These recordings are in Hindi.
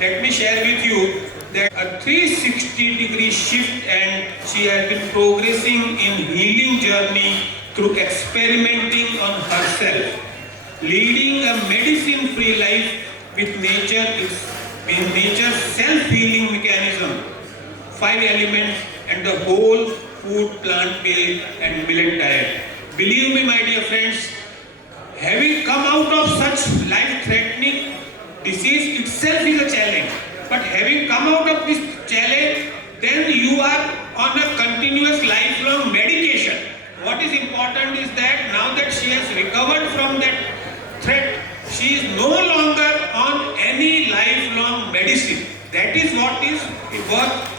let me share with you that a 360-degree shift, and she has been progressing in healing journey through experimenting on herself, leading a medicine-free life with nature in nature's self-healing mechanism, 5 elements and the whole food, plant-based and millet diet. Believe me, my dear friends, having come out of such life-threatening disease itself is a challenge. But having come out of this challenge, then you are on a continuous lifelong medication. What is important is that now that she has recovered from that threat, she is no longer on any lifelong medicine. That is what is worth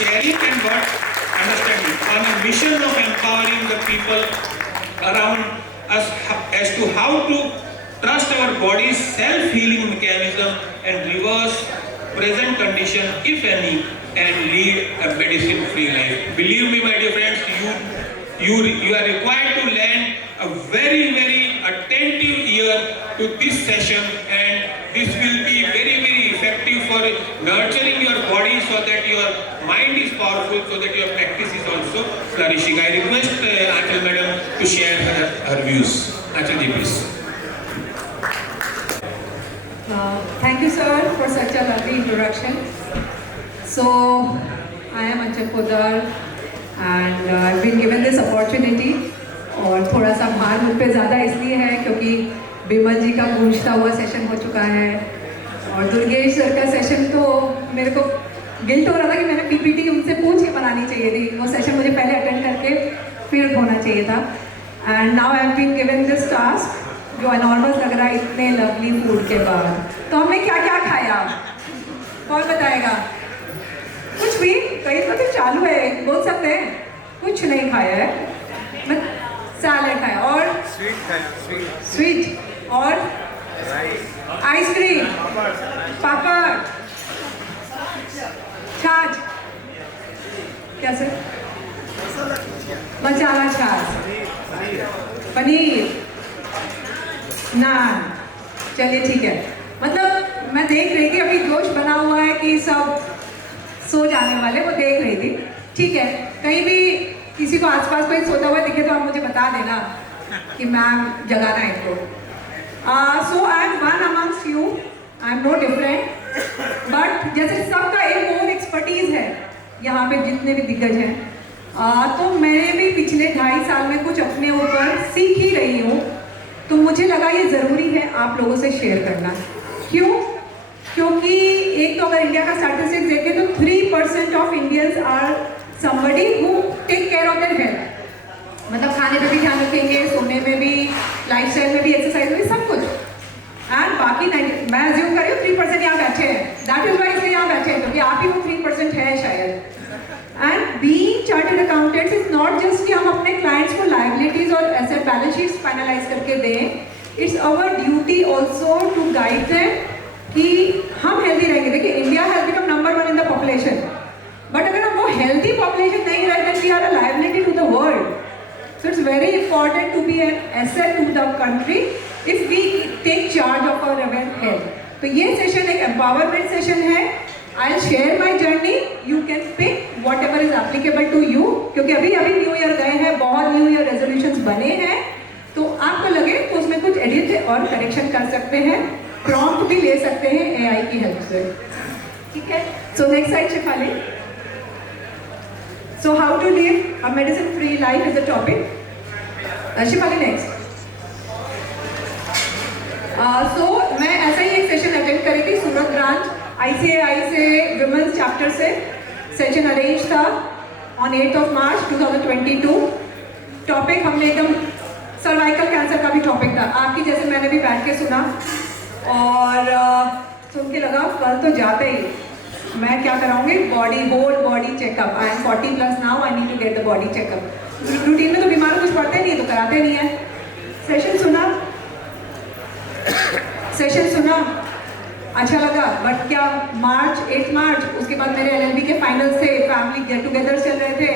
sharing and worth understanding. On a mission of empowering the people around us as to how to trust our body's self-healing mechanism and reverse present condition, if any, and lead a medicine-free life. Believe me, my dear friends, you are required to lend a very, very attentive ear to this session, and this will be very, very effective for nurturing your body so that your mind is powerful, so that your practice is also flourishing. I request Aanchal Madam to share her views. Aanchal ji, please. Thank you, sir, for such a lovely introduction. So, I am Aanchal Poddar and I've been given this opportunity. और थोड़ा सा भार मुझ पे ज़्यादा इसलिए है क्योंकि बिमल जी का गूंजता हुआ सेशन हो चुका है और दुर्गेश सर का सेशन तो मेरे को गिल्ट हो रहा था कि मैंने पीपीटी उनसे पूछ के बनानी चाहिए थी। वो सेशन मुझे पहले अटेंड करके फिर होना चाहिए था। And now I have been given this task जो अनॉर्मल लग रहा है इतने लवली फूड के बाद। तो हमने क्या क्या खाया, कौन बताएगा? कुछ भी, कहीं तो चालू है, बोल सकते हैं। कुछ नहीं खाया है, सैलेड खाया और स्वीट और आइसक्रीम, पापड़, छाछ, कैसे मसाला छाछ, पनीर, नान। चलिए ठीक है, मतलब मैं देख रही थी अभी जोश बना हुआ है कि सब सो जाने वाले, वो देख रही थी। ठीक है, कहीं भी किसी को आसपास कोई सोता हुआ दिखे तो आप मुझे बता देना कि मैम जगाना है इनको। So I am one amongst you, I am no different, but जैसे सबका एक ओन एक्सपर्टीज है यहाँ पे जितने भी दिग्गज हैं, तो मैंने भी पिछले 2.5 साल में कुछ अपने ऊपर सीख ही रही हूँ, तो मुझे लगा ये ज़रूरी है आप लोगों से शेयर करना। क्यों? क्योंकि एक तो अगर इंडिया का स्टैटिस्टिक्स देखें तो 3% of Indians are somebody who take care of their health, मतलब खाने पे भी ध्यान रखेंगे, सोने में भी, लाइफस्टाइल में भी, एक्सरसाइज में भी, सब कुछ। एंड बाकी 90, मैं अज्यूम कर रही हूँ 3% यहाँ बैठे हैं, दैट इज वाई इसलिए यहाँ बैठे हैं क्योंकि आप ही वो 3% है शायद। And being chartered accountants is not just कि हम अपने क्लाइंट्स को लायबिलिटीज और एसेट बैलेंस शीट्स फाइनलाइज करके दें, it's our duty also to guide them कि हम हेल्दी रहेंगे। देखिए, India has become number 1 in the population, but अगर हम वो हेल्दी पॉपुलेशन नहीं रहे then we are a liability to the world. So it's very important to be an asset to the country if we take charge of our health. तो ये सेशन एक एम्पावरमेंट सेशन है। I'll share my journey. You can pick whatever is applicable to you. क्योंकि अभी न्यू ईयर गए हैं, बहुत न्यू ईयर रेजोल्यूशंस बने हैं, तो आपको लगे तो उसमें कुछ एडिट और करेक्शन कर सकते हैं, प्रॉम्प्ट भी ले सकते हैं AI की हेल्प से। ठीक है, so next side Shifali. So how to live a medicine-free life is the topic. Shifali next. So मैं ऐसा ही एक सेशन अटेंड करी थी सूरत ब्रांच ICAI से विमेंस चैप्टर से। सेशन अरेंज था on 8th of March 2022। Topic हमने एकदम सर्वाइकल कैंसर का भी टॉपिक था। आपकी जैसे मैंने भी बैठ के सुना और सुन के लगा कल तो जाते ही मैं क्या कराऊंगी, whole body checkup. I am 40+ now, I need to get the body checkup. Routine में तो बीमार कुछ पड़ते नहीं है तो कराते नहीं है। सेशन सुना, अच्छा लगा, बट क्या 8 मार्च उसके बाद मेरे LLB के फाइनल से फैमिली गेट टुगेदर चल रहे थे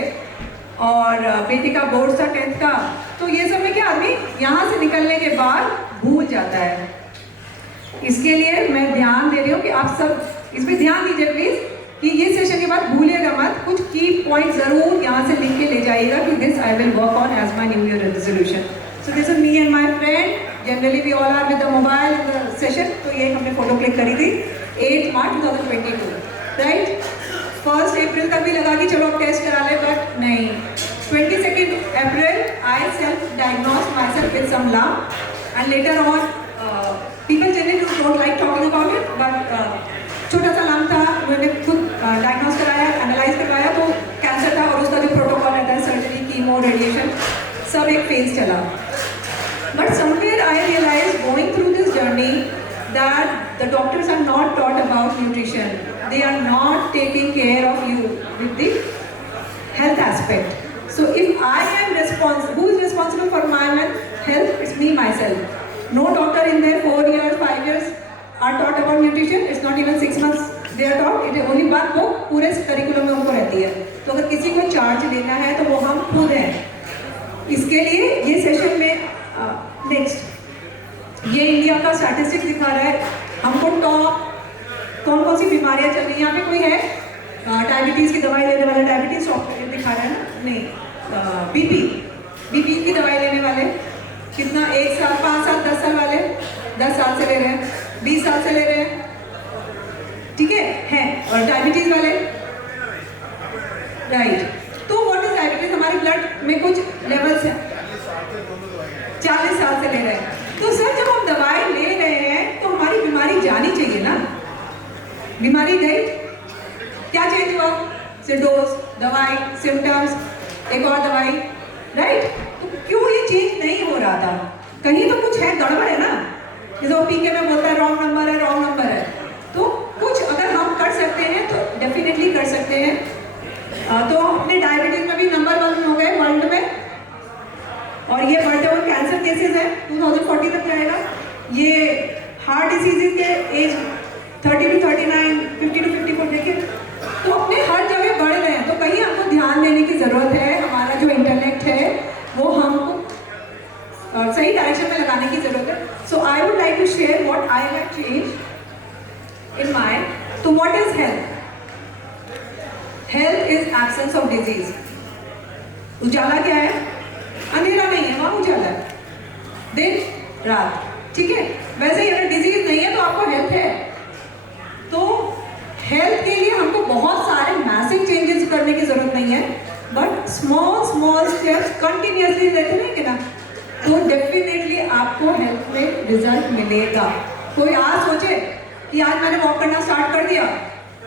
और बेटी का बोर्ड था 10th का, तो ये सब में क्या आदमी यहाँ से निकलने के बाद भूल जाता है। इसके लिए मैं ध्यान दे रही हूँ कि आप सब इस पर ध्यान दीजिए प्लीज कि ये सेशन के बाद भूलिएगा मत, कुछ की पॉइंट जरूर यहाँ से लिख के ले जाइएगा कि this I will work on as my new year resolution. So this is me and my friend. Generally we all are with the mobile in the session. तो ये हमने फोटो क्लिक करी थी 8 मार्च 2022, राइट. 1 अप्रैल तक भी लगा कि चलो अब टेस्ट करा ले, बट नहीं. 22 April I self diagnose myself with some lump and later on people generally don't like talking about it, but छोटा सा लम्प था, मैंने खुद डायग्नोज कराया, एनालाइज करवाया, तो कैंसर था और उसका जो प्रोटोकॉल रहता है सर्जरी, कीमो, रेडिएशन, सब एक फेज चला. But somewhere I realise going through this journey that the doctors are not taught about nutrition. They are not taking care of you with the health aspect. So if I am responsible, who is responsible for my health? It's me myself. No doctor in their 4 years, 5 years are taught about nutrition. It's not even 6 months they are taught. It is only one book पूरे करिकुलम में उनको रहती है. तो अगर किसी को चार्ज लेना है तो वो हम खुद हैं. इसके लिए ये सेशन में नेक्स्ट ये इंडिया का स्टैटिस्टिक्स दिखा रहा है हमको टॉप कौन कौन सी बीमारियां चल रही हैं. यहाँ पे कोई है डायबिटीज़ की दवाई लेने वाला, डायबिटीज़ सॉफ्टवेयर दिखा रहा है ना, नहीं बीपी की दवाई लेने वाले कितना, 1 साल, 5 साल, 10 साल वाले 10 साल से ले रहे हैं, 20 साल से ले रहे हैं, ठीक है. और डायबिटीज़ वाले, राइट. तो व्हाट इज डायबिटीज़? हमारे ब्लड में कुछ लेवल्स हैं, 40 साल से ले रहे हैं. तो सर जब हम दवाई ले रहे हैं तो हमारी बीमारी जानी चाहिए ना. बीमारी गई, क्या चेंज हुआ? सिर्फ डोज, दवाई, सिम्टम्स, एक और दवाई, राइट. तो क्यों ये चेंज नहीं हो रहा था? कहीं तो कुछ है, गड़बड़ है ना. जैसे वो पीके में बोलता है रॉन्ग नंबर है, रॉन्ग नंबर है. तो कुछ अगर हम कर सकते हैं तो डेफिनेटली कर सकते हैं. तो अपने डायबिटीज में भी नंबर 1 हो गए वर्ल्ड में, और ये बढ़ते हुए कैंसर केसेस है 2040 तक जाएगा. ये हार्ट डिसीजेज के एज 30 to 39, 50 to 54 देखिए, तो अपने हर जगह बढ़ रहे हैं. तो कहीं हमको ध्यान देने की जरूरत है. हमारा जो इंटेलेक्ट है वो हमको सही डायरेक्शन में लगाने की जरूरत है. So I would like to share what I have change in my. तो what is health? Health is absence of disease. उजाला क्या है? अंधेरा नहीं है, वहां उजाला है, दिन रात, ठीक है. वैसे ही अगर डिजीज नहीं है तो आपको हेल्थ है. तो हेल्थ के लिए हमको बहुत सारे मैसिव चेंजेस करने की जरूरत नहीं है, बट स्मॉल स्टेप्स कंटिन्यूअसली लेते रहेंगे ना, तो डेफिनेटली आपको हेल्थ में रिजल्ट मिलेगा. कोई आज सोचे कि आज मैंने वॉक करना स्टार्ट कर दिया,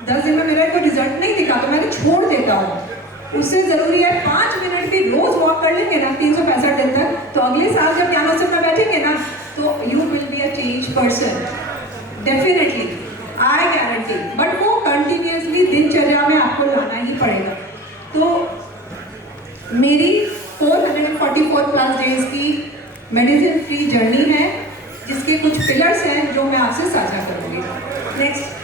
10 दिन में मेरा कोई रिजल्ट नहीं दिखा तो मैं तो छोड़ देता हूँ. उससे जरूरी है 5 मिनट भी रोज वॉक कर लेंगे ना 365 दिन तक, तो अगले साल जब ज्ञानोत्सव में बैठेंगे ना तो you will be a change person definitely, I guarantee. But वो कंटिन्यूअसली दिनचर्या में आपको लाना ही पड़ेगा. तो मेरी 444 प्लस डेज की मेडिसिन फ्री जर्नी है, जिसके कुछ पिलर्स हैं जो मैं आपसे साझा करूंगी. Next.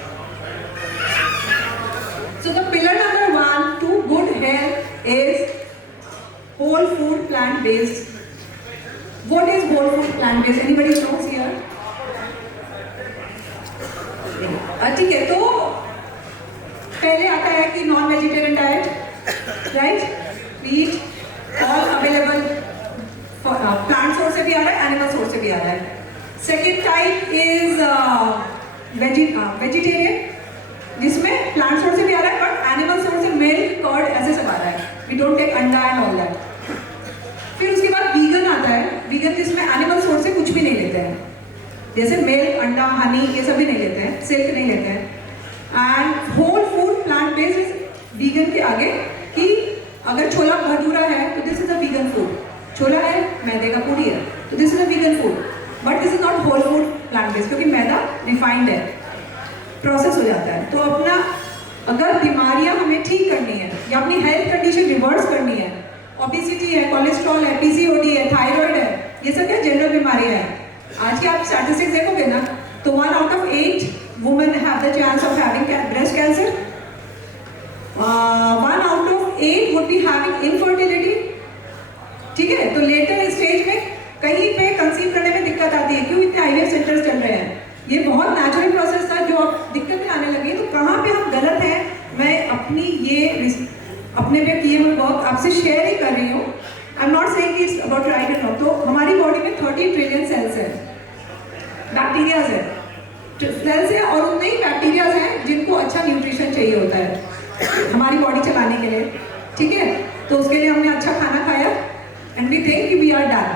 So the pillar number 1 to good health is whole food plant based. What is whole food plant based? Anybody knows here? ठीक है. तो पहले आता है कि non vegetarian diet, right. Meat all available, plant source से भी आ रहा है, एनिमल सोर्स से भी आ रहा है. सेकेंड टाइप इज वेजिटेरियन, जिसमें प्लांट सोर्स से भी आ रहा है बट एनिमल सोर्स से मिल्क, कर्ड ऐसे सब आ रहा है. वी डोंट टेक अंडा एंड ऑल दैट. फिर उसके बाद वीगन आता है. वीगन जिसमें एनिमल सोर्स से कुछ भी नहीं लेते हैं, जैसे मिल्क, अंडा, हनी, ये सब भी नहीं लेते हैं, सिल्क नहीं लेते हैं. And whole food plant based is vegan के आगे कि अगर छोला भटूरा है तो this is a vegan food. Chhola है, मैदे का पूरी है, तो this is a vegan food. But this is not whole food plant based, क्योंकि मैदा रिफाइंड है, प्रोसेस हो जाता है. तो अपना अगर बीमारियां हमें ठीक करनी है या अपनी हेल्थ कंडीशन रिवर्स करनी है, ओबेसिटी है, कोलेस्ट्रॉल है, पीसीओडी है, थायराइड है, ये सब क्या जनरल बीमारियां हैं. आज की आप स्टैटिस्टिक्स देखोगे ना तो 1 out of 8 women have the chance of having breast cancer. 1 out of 8 would be having infertility. ठीक है. तो लेटर स्टेज में कहीं पे कंसीव करने में दिक्कत आती है. क्यों? इतने आईवीएफ सेंटर्स चल रहे हैं. ये बहुत नेचुरल प्रोसेस था जो जो अब दिक्कतें आने लगी, तो कहाँ पे हम गलत हैं, मैं अपने पे किए हुए वर्क आपसे शेयर ही कर रही हूँ। I am not saying it's about right and wrong. तो हमारी बॉडी में 30 ट्रिलियन सेल्स है, बैक्टीरियाज है, सेल्स है, और उतने ही बैक्टीरियाज हैं जिनको अच्छा न्यूट्रिशन चाहिए होता है हमारी बॉडी चलाने के लिए, ठीक है। तो उसके लिए हमने अच्छा खाना खाया and we think we are done.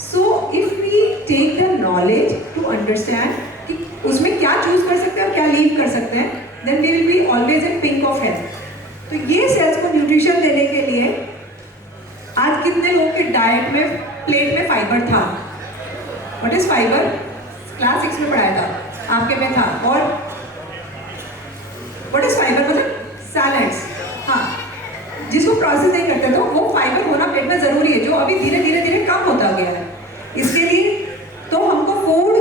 So if we take the knowledge to understand कि उसमें क्या चूज कर सकते हैं और क्या लीव कर सकते हैं, then we will be always in pink of health. तो ये सेल्स को न्यूट्रिशन देने के लिए आज कितने लोगों के डाइट में प्लेट में फाइबर था? What is fibre? क्लास 6 में पढ़ाया था, आपके में था। और व्हाट इज फाइबर? मतलब सैलेड्स, हाँ, जिसको प्रोसेस नहीं करते तो वो फाइबर होना पेट में जरूरी है, जो अभी धीरे धीरे कम होता गया है। इसके लिए तो हमको फूड,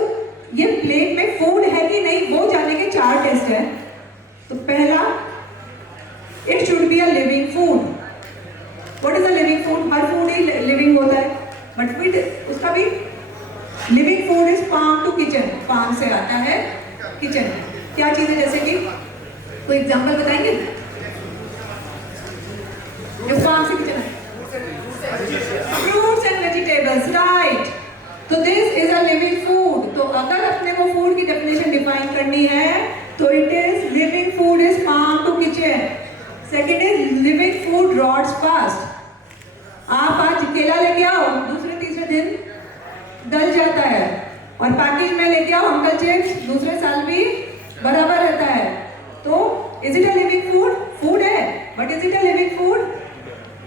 ये प्लेट में फूड है कि नहीं वो जानने के 4 टेस्ट है। तो पहला, it should be a living food. What is a living food? हर फूड ही लिविंग होता है, बट विद उसका भी living food is farm to kitchen, farm से आता है किचन। क्या चीज है? जैसे कि कोई एग्जांपल बताएंगे जो फार्म से किचन है? Fruits and vegetables, right. तो this is a living food. तो अगर अपने को फूड की डेफिनेशन डिफाइन करनी है तो it is living food is farm to kitchen. Second is living food rots fast. आप आज केला लेके आओ, दूसरे तीसरे दिन गल जाता है, और पैकेज में लेके आओ अंकल चिप्स, दूसरे साल भी बराबर रहता है। तो is it a living food? Food है, but is it a living food?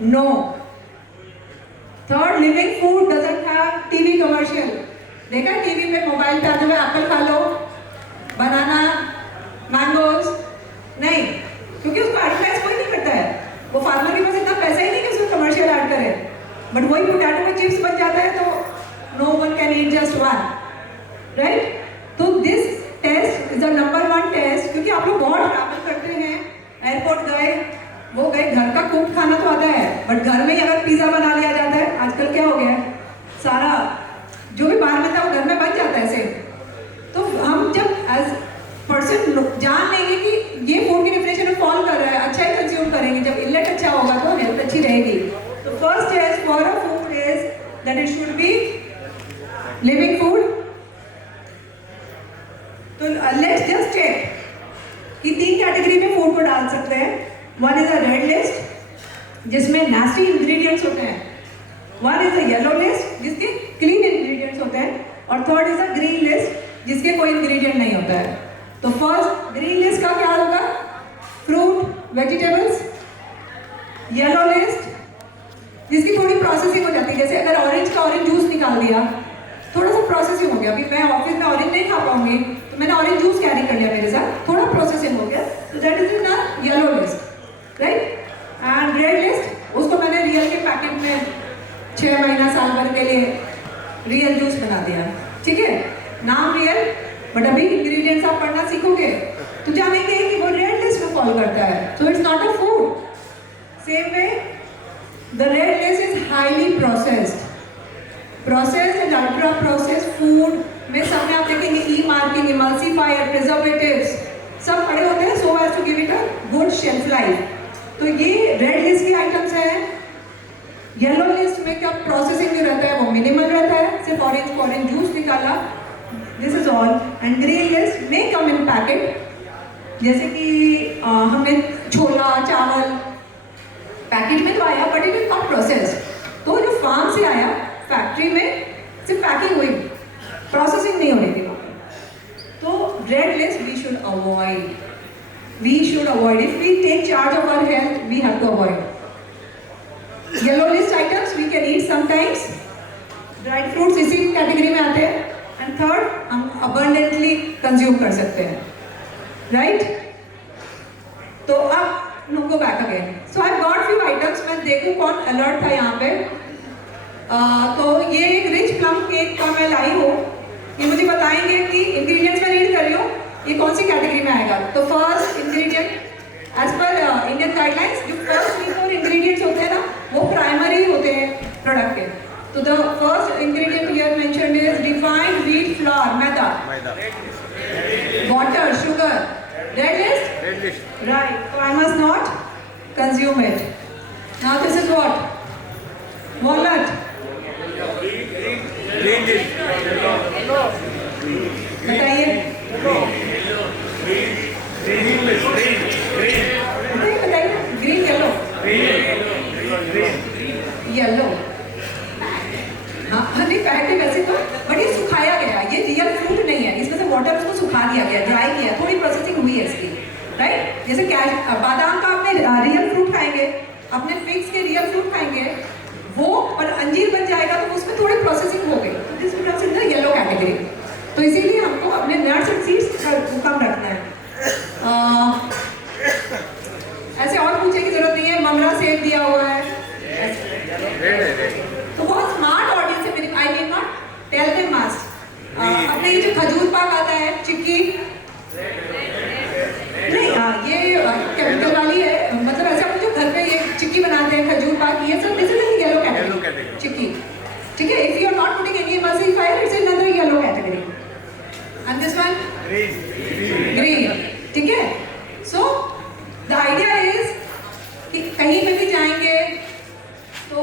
No. Third, living food doesn't have TV commercial. देखा टीवी पे मोबाइल पे आते हुए एप्पल खा लो, बनाना, मैंगोज, नहीं, क्योंकि उसको एडवर्टाइज कोई नहीं करता है। वो फार्मर के पास इतना पैसा ही नहीं कि उसको कमर्शियल ऐड करे, बट वही पोटैटो में चिप्स बन जाता है तो no one can eat just one, right? तो this test is the number 1 test, क्योंकि आप लोग बहुत ट्रैवल करते हैं, एयरपोर्ट गए, वो गए, घर का कुक खाना तो आता है, बट घर में ही अगर पिज्जा बना लिया जाता है, आजकल क्या हो गया है, सारा जो भी बाहर मिलता है वो घर में बन जाता है सेम। तो हम जब एज पर्सन जान लेंगे कि ये फूड की डेफिनेशन में फॉलो कर रहा है, अच्छा ही कंज्यूम करेंगे, जब इनलेट अच्छा होगा तो हेल्थ अच्छी रहेगी। तो first test for a food is that it should be living food. तो लेट्स जस्ट चेक कि 3 कैटेगरी में फूड को डाल सकते हैं। One is a red list जिसमें नास्टी इंग्रेडिएंट्स होते हैं, one is a yellow list जिसके क्लीन इंग्रेडिएंट्स होते हैं, और third is a green list जिसके कोई इंग्रेडिएंट नहीं होता है। तो फर्स्ट ग्रीन लिस्ट का क्या होगा? Fruit, vegetables. येलो लिस्ट जिसकी थोड़ी प्रोसेसिंग हो जाती है, जैसे अगर ऑरेंज का ऑरेंज जूस निकाल दिया, थोड़ा सा प्रोसेसिंग हो गया, अभी मैं ऑफिस में ऑरेंज नहीं खा पाऊंगी तो मैंने ऑरेंज जूस कैरी कर लिया मेरे साथ, थोड़ा प्रोसेसिंग हो गया, तो that is in the yellow list, right. And red list, उसको मैंने रियल के पैकेट में 6 महीना साल भर के लिए रियल जूस बना दिया, ठीक है, नाम रियल, बट अभी इंग्रेडिएंट्स आप पढ़ना सीखोगे तो जानेंगे कि वो रेड लिस्ट में फॉलो करता है, so it's not a food. Same way the red list is highly processed, process and ultra process food में सब में आप देखेंगे ई मार्किंग, इमल्सिफायर, प्रिजर्वेटिव्स सब पड़े होते हैं, so as to give it a good shelf life. तो ये रेड लिस्ट की आइटम्स हैं। येलो लिस्ट में क्या प्रोसेसिंग जो रहता है वो मिनिमल रहता है, सिर्फ ऑरेंज जूस निकाला, this is all. And green list में कम इन पैकेट, जैसे कि हमने छोला चावल पैकेट में तो आया, but it is not process, तो जो फार्म से आया फैक्ट्री में सिर्फ पैकिंग हुई, प्रोसेसिंग नहीं होने की। तो red list we should avoid, if we take charge of our health we have to avoid. Yellow list items we can eat sometimes, dried fruits इसी कैटेगरी में आते हैं। एंड थर्ड, हम अबंडेंटली कंज्यूम कर सकते हैं, राइट। तो अब no go back again, so I got few items, मैं देखूं कौन अलर्ट था यहाँ पे। तो ये एक रिच प्लम केक का मैं लाई हूँ, ये मुझे बताएंगे कि इंग्रेडिएंट्स में रीड कर रही हूँ ये कौन सी कैटेगरी में आएगा। तो first ingredient as per Indian guidelines, जो फर्स्ट 3-4 इंग्रेडिएंट्स होते हैं ना वो प्राइमरी होते हैं प्रोडक्ट के। तो the first ingredient here mentioned is refined wheat flour, maida, water, it. Now this is what? Walnut. बताइए बताइए ग्रीन येलो येलो। हाँ नहीं पैकेट है वैसे तो, बट ये सुखाया गया, ये रियल फ्रूट नहीं है, इसमें से वाटर उसको सुखा दिया गया, ड्राई किया, थोड़ी प्रोसेसिंग हुई है इसकी, राइट। जैसे बादाम का आपने रियल फ्रूट खाएंगे, अपने फिग्स के रियल फ्रूट खाएंगे वो, और अंजीर बन जाएगा तो उसमें थोड़ी प्रोसेसिंग हो गई, this becomes in the yellow category. तो इसीलिए हमको अपने नट्स एंड सीड्स कम रखना है। ऐसे और पूछने की जरूरत नहीं है, ममरा सेब दिया हुआ है, तो बहुत स्मार्ट ऑडियंस है मेरी, I can not tell them must. अपने ये जो खजूर पाक आता है, चिक्की नहीं, ये केमिकल वाली है, मतलब ऐसे हम जो घर पे ये चिक्की बनाते हैं, खजूर पाक, ये सब this is yellow category chikki, ठीक है। If you are not putting any emulsifier, it's another yellow category, and this one green, ठीक है। सो द आइडिया इज कि कहीं पे भी जाएंगे तो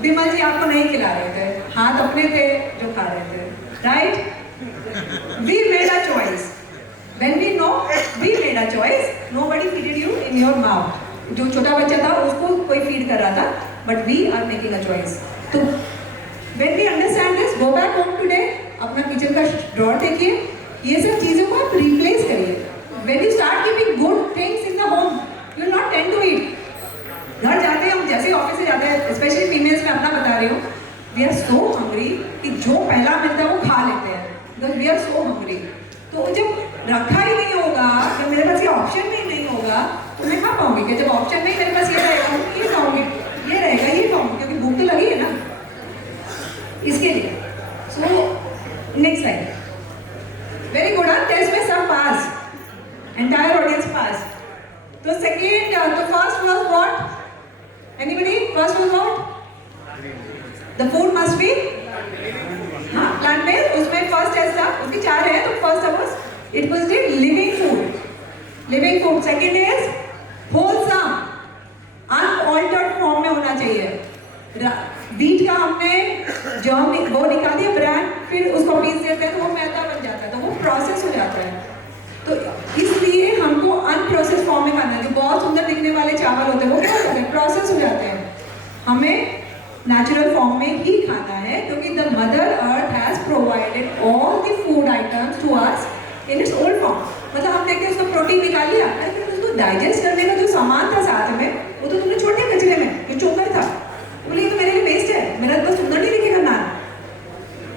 बिमल जी आपको नहीं खिला रहे थे, हाथ अपने थे जो खा रहे थे, right. We made a choice, when we know we made a choice, nobody feeded you in your mouth. जो छोटा बच्चा था उसको कोई फीड कर रहा था, but we are making a choice. तो when we understand this, go back home today, अपना किचन का ड्रॉर देखिए, ये सब चीजों को आप रिप्लेस करिए। When you start keeping good things in the home, you will not tend to eat. घर जाते हैं हम, जैसे ऑफिस से जाते हैं, स्पेशली फीमेल्स में अपना बता रही हूँ, वी आर सो हंग्री कि जो पहला मिलता है वो खा लेते हैं, because we are so hungry. तो जब रखा ही नहीं होगा, जब मेरे पास ये ऑप्शन भी नहीं होगा, तो मैं खा पाऊंगी क्या? जब ऑप्शन नहीं मेरे पास ये रहेगा, ये खाऊंगी, ये रहेगा, ये खाऊंगी, क्योंकि भूख तो लगी है ना, इसके लिए। So next time very good, test में सब पास, एंटायर ऑडियंस पास। तो सेकेंड, तो first was what? Anybody? First was what? The food must be हाँ प्लांट बेस्ड, उसमें फर्स्ट ऐसा उसके 4 है, तो first was it was the living food, living food. Second is wholesome, unaltered form में होना चाहिए। बीट का हमने जो हम वो निकाल दिया ब्रांड, फिर उसको पीस देते हैं तो वो मैदा बन जाता है, तो वो प्रोसेस हो जाता है। तो इसलिए हमको अनप्रोसेस फॉर्म में खाना है। जो बहुत सुंदर दिखने वाले चावल होते हैं वो क्या होते हैं? प्रोसेस हो जाते हैं। हमें नेचुरल फॉर्म में ही खाना है, क्योंकि the mother earth has provided all the food items to us in its old form. मतलब हम देखते हैं उसका प्रोटीन निकाल लिया, अरे उसको डाइजेस्ट करने का जो सामान था साथ में, वो तो तुमने छोड़ दिया कचरे में, जो चोकर था, बोले ये तो मेरे लिए वेस्ट है, मेरा तो सुंदर नहीं दिखेगा नान,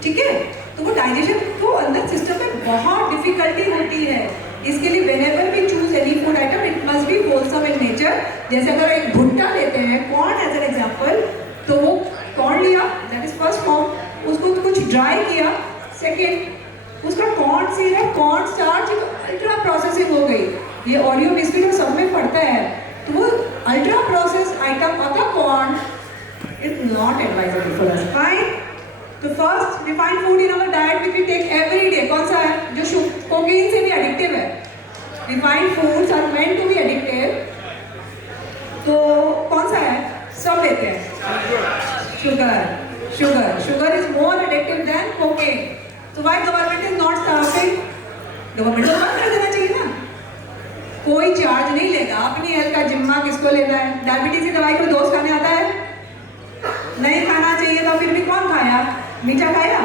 ठीक है। तो वो डाइजेशन को अंदर सिस्टम में बहुत डिफिकल्टी होती है। इसके लिए whenever we choose any food item, it must be wholesome in nature. जैसे अगर एक भुट्टा लेते हैं, कॉर्न एज एन एग्जांपल, तो वो कॉर्न लिया, दैट इज फर्स्ट फॉर्म, उसको तो कुछ ड्राई किया, सेकेंड उसका corn syrup, corn starch, ultra processing हो गई। ये ओरियो बिस्किट और सब में पड़ता है, तो वो ultra process item of the corn is not advisable for us, fine. तो first refined food in our diet which we take every day, कौन सा है? जो कोकीन से भी एडिक्टिव है। Refined foods are meant to be addictive, तो कौन सा है? सब लेते हैं, sugar, sugar, sugar is more addictive than cocaine. तो why government is not starting? Government को बंद कर देना चाहिए ना, कोई चार्ज नहीं लेगा, अपनी हेल्थ का जिम्मा किसको लेना है? डायबिटीज की दवाई को दोस्त खाने आता है? नहीं खाना चाहिए, तो फिर भी कौन खाया? मीठा खाया?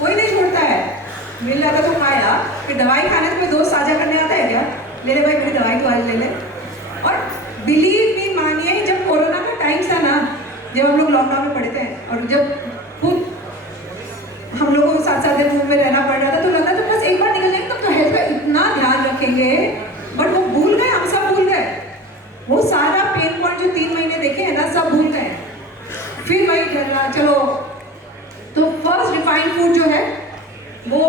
कोई नहीं छोड़ता है, मिल लगा तो खाया, फिर दवाई खाने तो कोई दोस्त साझा करने आता है क्या? ले ले भाई मेरी दवाई तो आज ले ले। और बिलीव मी, मानिए जब कोरोना का टाइम था ना, जब हम लोग लॉकडाउन में पड़े थे और जब खूब हम लोगों को 7-7 दिन रूम में रहना पड़ रहा था, तो लगा तो बस एक बार निकल जाएंगे तो हेल्थ का इतना ध्यान रखेंगे, बट वो भूल गए, हम सब भूल गए। वो सारा पेन पॉइंट जो 3 महीने देखे हैं ना, सब भूल गए। फिर वही डरना, चलो। तो फर्स्ट रिफाइंड फूड जो है वो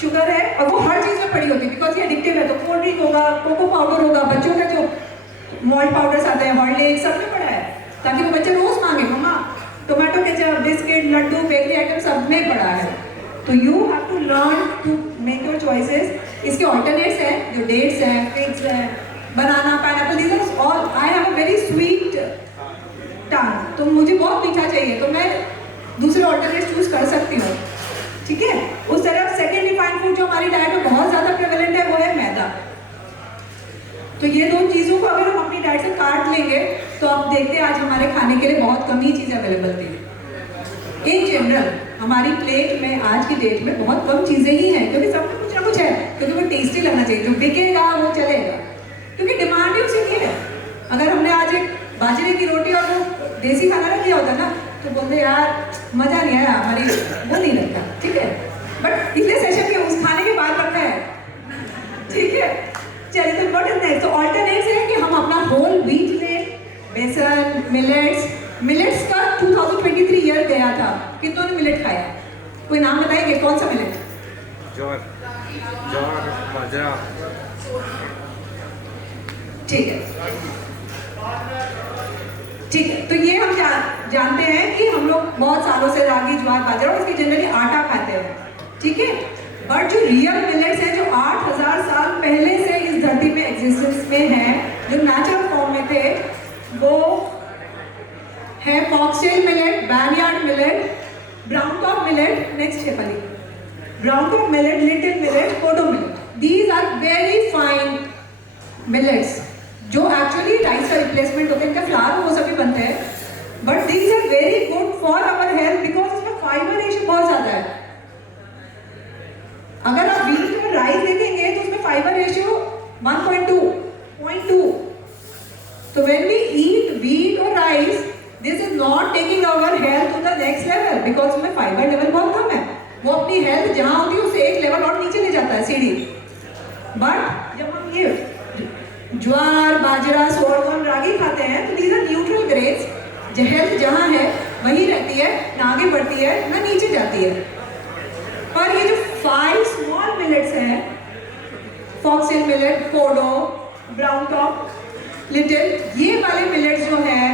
शुगर है, और वो हर चीज़ में पड़ी होती है, बिकॉज ये एडिक्टिव है। तो कोल्ड ड्रिंक होगा, कोको पाउडर होगा, बच्चों का जो मॉल्ट पाउडर्स आते हैं, हॉर्लिक्स, सब में पड़ा है, ताकि वो बच्चे रोज मांगे, मम्मा tomato ketchup, biscuit, laddoo, bakery item सब में पड़ा है। तो you have to learn to make your choices. इसके ऑल्टरनेट्स हैं, जो डेट्स हैं, फिग्स हैं, banana, pineapple, these are all, I have a very sweet tongue, तो मुझे बहुत मीठा चाहिए, तो मैं दूसरे ऑल्टरनेट चूज कर सकती हूँ, ठीक है। उस तरह सेकेंड रिफाइंड फूड जो हमारी डाइट में बहुत ज्यादा प्रेवलेंट है वो है मैदा। तो ये दो चीजों को अगर हम अपनी डाइट से काट लेंगे तो आप देखते हैं आज हमारे खाने के लिए बहुत कम ही चीजें अवेलेबल थी। इन जनरल हमारी प्लेट में आज की डेट में बहुत कम चीजें ही हैं, क्योंकि सब में कुछ ना कुछ है, क्योंकि वो टेस्टी लगना चाहिए, जो बिकेगा वो चलेगा, क्योंकि डिमांड ही उसी की है। अगर हमने आज एक बाजरे की रोटी और वो देसी खाना रख दिया होता ना तो बोलते यार मजा नहीं आया, हमारी वो नहीं लगता, ठीक है। बट पिछले सेशन में उस खाने के बाद रखा है, ठीक है। चलिए, तो व्हाट इज नेक्स्ट? तो ऑल्टरनेट्स है कि हम अपना होल व्हीट लें, बेसन, मिलेट्स का 2023 ईयर गया था, कितनों ने मिलेट खाया? कोई नाम बताएंगे कौन सा मिलेट? ज्वार, बाजरा। ठीक है, ठीक है। तो ये हम जानते हैं कि हम लोग बहुत सालों से रागी, ज्वार, बाजरा और इसकी जनरली आटा खाते हैं, ठीक है। बट जो रियल मिलेट्स हैं, जो 8000 साल पहले से इस धरती में एग्जिस्टेंस में हैं, जो नेचुरल फॉर्म में थे, वो है foxtail millet, barnyard millet, brown top millet, next है पली, brown top millet, little millet, kodo millet. These are very fine millets जो एक्चुअली राइस का रिप्लेसमेंट होते हैं, इनका फ्लावर वो सभी बनते हैं, but these are very good for our health because इसमें फाइबर रेशियो बहुत ज्यादा है। अगर आप व्हीट और राइस देखेंगे तो उसमें फाइबर रेशियो 1.2, 0.2। तो व्हेन वी ईट व्हीट और rice, this is not taking our health to the next level because उसमें फाइबर लेवल बहुत कम है। वो अपनी हेल्थ जहां होती है उससे एक लेवल और नीचे ले जाता है, सीढ़ी। बट जब हम ये ज्वार, बाजरा, सोरगम, रागी खाते हैं तो these are neutral grains, health जहां है वहीं रहती है, ना आगे बढ़ती है ना नीचे जाती है। पर ये जो 5 स्मॉल मिलेट्स हैं, फॉक्सटेल मिलेट, कोडो, ब्राउन टॉप, लिटिल, ये वाले मिलेट्स जो हैं,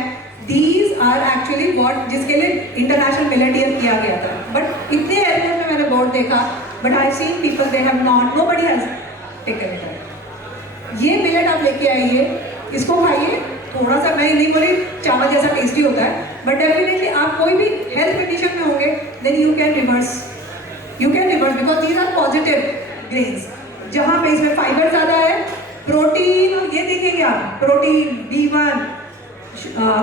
दीज आर एक्चुअली व्हाट जिसके लिए इंटरनेशनल मिलेट ईयर किया गया था। बट इतने एरिया में मैंने बोर्ड देखा, but I seen people they have not, nobody has taken it. ये मिलेट आप लेके आइए, इसको खाइए, थोड़ा सा, मैं नहीं बोली चावल जैसा टेस्टी होता है, बट डेफिनेटली आप कोई भी हेल्थ कंडीशन में होंगे then you can reverse because these are positive grains, जहाँ पे इसमें फाइबर ज्यादा है, प्रोटीन, ये देखेंगे आप, protein, B1,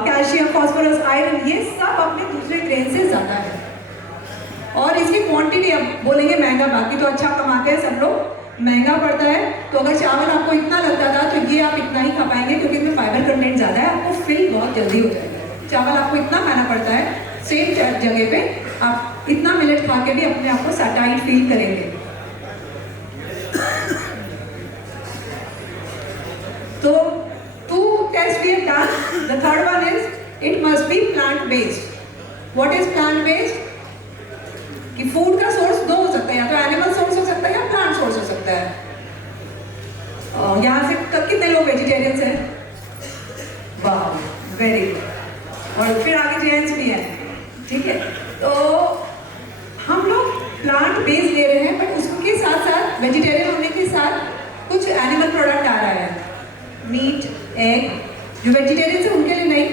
calcium, phosphorus, iron, ये सब अपने दूसरे ग्रेन से ज्यादा है। और इसकी क्वांटिटी अब बोलेंगे महंगा, बाकी तो अच्छा कमाते हैं सब लोग, महंगा पड़ता है। तो अगर चावल आपको इतना लगता था तो ये आप इतना ही खा पाएंगे क्योंकि इसमें फाइबर कंटेंट ज़्यादा है, आपको फिल बहुत जल्दी हो जाएगा। चावल आपको इतना खाना पड़ता है, सेम जगह पे आप इतना मिलेट खा के भी अपने आप को सैटाइट फील करेंगे। तो 2 tests we have done. The third one is it must be plant based. What is plant based? कि फूड का सोर्स दो हो सकता है, या तो एनिमल सोर्स हो सकता है या प्लांट सोर्स हो सकता है। यहाँ से कितने लोग वेजिटेरियंस हैं? वाह, वेरी गुड। और फिर आगे जेंट्स भी हैं, ठीक है। तो हम लोग प्लांट बेस्ड ले रहे हैं, बट उसके साथ साथ वेजिटेरियन होने के साथ कुछ एनिमल प्रोडक्ट आ रहा है, मीट, एग, जो वेजिटेरियन है उनके लिए नहीं,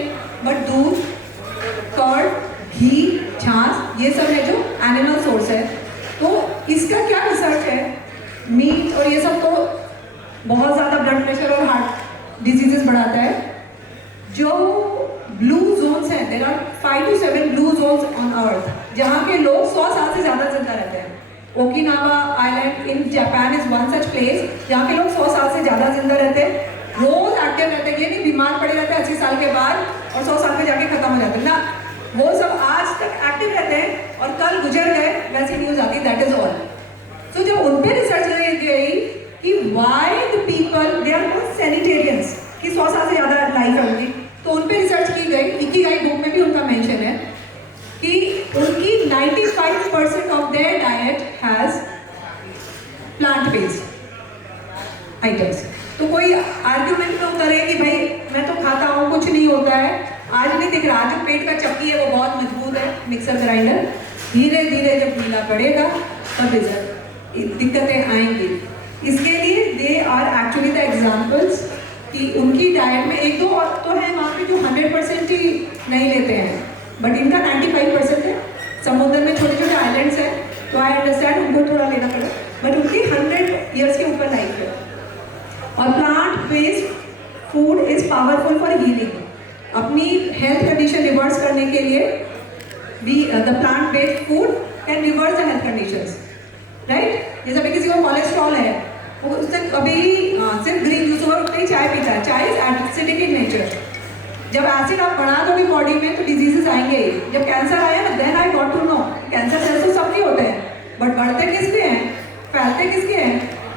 बट दूध, कर्ड, घी, छाछ, ये सब है जो एनिमल सोर्स है। तो इसका क्या रिसर्च है? मीट और ये सब तो बहुत ज़्यादा ब्लड प्रेशर और हार्ट डिजीजेस बढ़ाता है। जो ब्लू जोन्स हैं, there are 5 to 7 blue zones on earth, जहाँ के लोग 100 साल से ज़्यादा जिंदा रहते हैं। Okinawa island in Japan is one such place जहाँ के लोग 100 साल से ज़्यादा जिंदा रहते हैं, रोज एक्टिव रहते हैं, ये नहीं बीमार पड़े रहते हैं 80 साल के बाद और 100 साल में जाके खत्म हो जाते हैं ना, वो सब आज तक एक्टिव रहते हैं और कल गुजर गए, वैसी न्यूज आती, दैट इज ऑल। सो जब उन पे रिसर्च गई कि why the people they are not centenarians, कि 100 साल से ज़्यादा लाइफ है उनकी, तो उन पे रिसर्च की गई। इकिगाई बुक में भी उनका मेंशन है कि उनकी 95% of their diet has plant based items. तो कोई आर्ग्यूमेंट में उतरे कि भाई मैं तो खाता हूँ, कुछ नहीं होता है, आज नहीं दिख रहा, जो पेट का चक्की है वो बहुत मजबूत है, मिक्सर ग्राइंडर, धीरे धीरे जब ढीला पड़ेगा तब दिक्कतें आएंगी। इसके लिए they are actually the examples कि उनकी डाइट में एक दो और तो है वहाँ पे जो 100% ही नहीं लेते हैं, बट इनका 95% है। समुद्र में छोटे छोटे आइलैंड्स हैं, तो आई अंडरस्टैंड उनको थोड़ा लेना पड़ेगा, बट उनकी 100 ईयर्स के ऊपर लाइफ है। और plant based food is powerful for healing. अपनी हेल्थ कंडीशन रिवर्स करने के लिए the plant based food can reverse the health conditions, right. जैसे अभी किसी को कोलेस्ट्रॉल है, वो उससे कभी सिर्फ ग्रीन जूस और उठते ही चाय पीता है, चाय इज एसिडिक इन नेचर। जब एसिड आप बढ़ा दोगे बॉडी में तो डिजीजेस आएंगे ही। जब कैंसर आया ना, then I got to know cancer cells तो सबके होते हैं, बट बढ़ते किसके हैं, फैलते किसके हैं,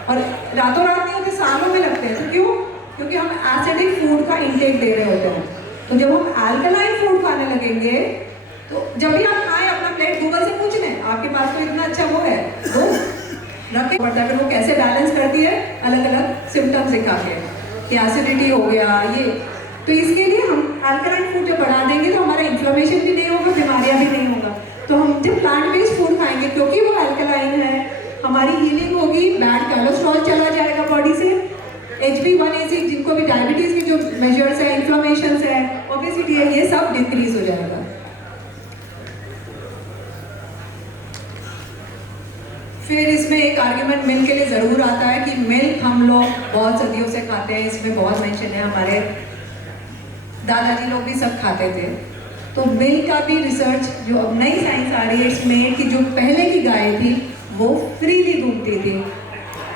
और रातों रात नहीं होते, सालों में लगते हैं। तो क्यों? क्योंकि हम एसिडिक फूड का इंटेक दे रहे होते हैं। तो जब हम अल्कलाइन फूड खाने लगेंगे, तो जब भी आप खाएं अपना प्लेट गूगल से पूछ लें, आपके पास तो इतना अच्छा वो है, वो रखे पड़ता है, वो कैसे बैलेंस करती है अलग अलग सिम्टम्स दिखा के, कि एसिडिटी हो गया ये। तो इसके लिए हम अल्कलाइन फूड जब बढ़ा देंगे तो हमारा इन्फ्लेमेशन भी नहीं होगा, बीमारियां भी नहीं होगा। तो हम जब प्लांट बेस्ड फूड खाएंगे, क्योंकि वो अल्कलाइन है, हमारी हीलिंग होगी, बैड कोलेस्ट्रॉल चला जाएगा बॉडी से, HB1AC जिनको भी डायबिटीज के जो मेजर्स है, इन्फ्लेमेशन है, ओबेसिटी है, ये सब डिक्रीज हो जाएगा। फिर इसमें एक आर्ग्यूमेंट मिल्क के लिए ज़रूर आता है कि मिल्क हम लोग बहुत सदियों से खाते हैं, इसमें बहुत मेंशन है, हमारे दादाजी लोग भी सब खाते थे। तो मिल्क का भी रिसर्च जो अब नई साइंस आ रही है इसमें, कि जो पहले की गाय थी वो फ्रीली घूमती थी।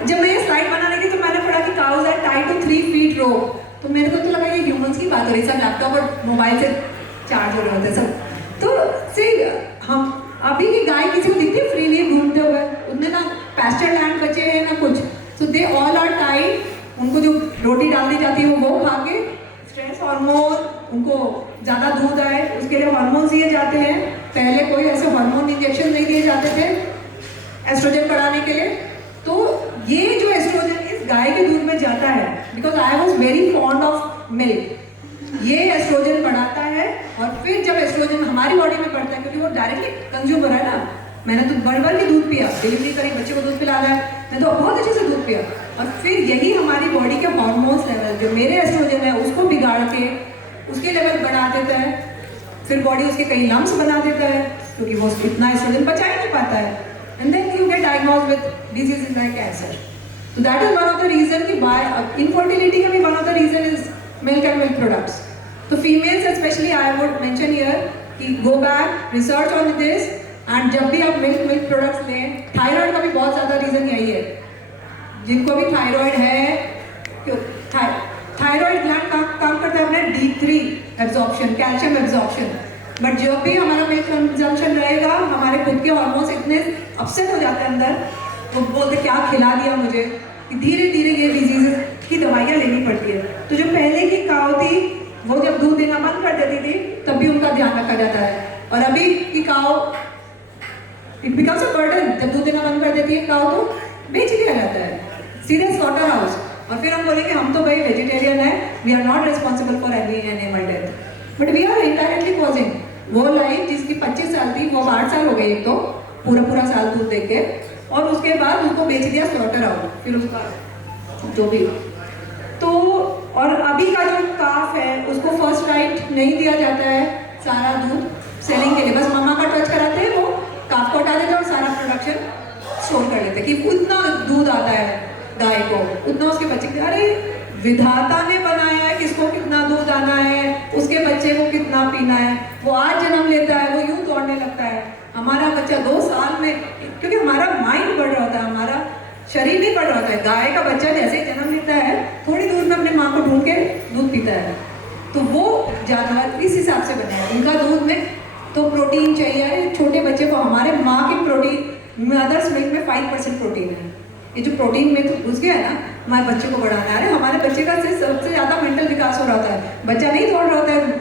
जब मैं ये स्लाइड बना रही थी तो मैंने पढ़ा कि cows are tied to 3 feet rope, तो मेरे को तो लगा ये ह्यूमंस की बात हो रही है, सब लैपटॉप और मोबाइल से चार्ज हो रहे होते सब। तो से हम अभी की गाय किसी को दिखती है फ्रीली घूमते हुए? उनमें ना पैस्चर लैंड बचे हैं ना कुछ, सो दे ऑल आर टाइड। उनको जो रोटी डाल दी जाती है वो खा के, स्ट्रेस हार्मोन, उनको ज़्यादा दूध आए उसके लिए हार्मोन्स दिए जाते हैं। पहले कोई ऐसे हार्मोन इंजेक्शन नहीं दिए जाते थे एस्ट्रोजन बढ़ाने के लिए। तो ये जो एस्ट्रोजन इस गाय के दूध में जाता है, because I was very fond of milk, ये एस्ट्रोजन बढ़ाता है। और फिर जब एस्ट्रोजन हमारी बॉडी में बढ़ता है, क्योंकि वो डायरेक्टली कंज्यूम हो रहा है ना, मैंने तो भर के दूध पिया, डिलीवरी करी, बच्चे को दूध पिला रहा है, मैं तो बहुत अच्छे से दूध पिया। और फिर यही हमारी बॉडी के हार्मोन्स लेवल, जो मेरे एस्ट्रोजन है उसको बिगाड़ के उसके लेवल बढ़ा देता है। फिर बॉडी उसके कई लम्स बना देता है, क्योंकि वो इतना एस्ट्रोजन बचा ही नहीं पाता है, and then you get diagnosed with diseases like cancer. तो that is one of the reason कि बाय इनफर्टिलिटी का भी one of the reason is milk and milk products. तो females specially I would mention here कि go back, research on this, and जब भी आप मिल्क प्रोडक्ट्स लें, थायराइड का भी बहुत ज़्यादा रीज़न यही है। जिनको भी थायराइड है, थायराइड ग्लैंड काम करता है अपने D3 absorption, calcium absorption. But जब भी हमारा मिल्क कंजम्पशन रहेगा, हमारे खुद के हार्मोन्स इतने अपसेट हो जाते हैं अंदर, वो बोलते क्या खिला दिया मुझे, कि धीरे धीरे ये डिजीज की दवाइयाँ लेनी पड़ती है। तो जो पहले की काऊ थी वो जब दूध देना बंद कर देती थी तब भी उनका ध्यान रखा जाता है, और अभी की काऊ इट बिकम्स अ बर्डन। जब दूध देना बंद कर देती है काऊ तो बेच दिया जाता है सीधे स्लॉटर हाउस, और फिर हम बोलेंगे हम तो भाई वेजिटेरियन है, we are not responsible for any animal death, but we are indirectly causing. वो लाइफ जिसकी 25 साल थी वो 8 साल हो गई, एक तो पूरा साल दूध दे के, और उसके बाद उसको बेच दिया स्लॉटर हाउस, फिर उसका जो भी। तो और अभी का जो काफ है उसको फर्स्ट राइट नहीं दिया जाता है सारा दूध सेलिंग के लिए, बस मम्मा का टच कराते हैं, वो काफ को हटा देते हैं और सारा प्रोडक्शन स्टोर कर लेते हैं कि उतना दूध आता है गाय को, उतना उसके बच्चे के। अरे विधाता ने बनाया है किसको कितना दूध आना है, उसके बच्चे को कितना पीना है। वो आज जन्म लेता है, वो यूं दौड़ने लगता है। हमारा बच्चा 2 साल में, क्योंकि हमारा माइंड बढ़ रहा होता है, हमारा शरीर नहीं बढ़ रहा होता है। गाय का बच्चा जैसे ही जन्म लेता है थोड़ी दूर में अपने माँ को ढूंढ के दूध पीता है। तो वो जानवर इस हिसाब से बने हैं, उनका दूध में तो प्रोटीन चाहिए। अरे छोटे बच्चे को हमारे माँ की प्रोटीन, मदर्स मिल्क में 5% प्रोटीन है। ये जो प्रोटीन में तो घुस गया है ना, हमारे बच्चे को बढ़ाना है। अरे हमारे बच्चे का सबसे ज़्यादा मेंटल विकास हो रहा होता है, बच्चा नहीं दौड़ रहा होता है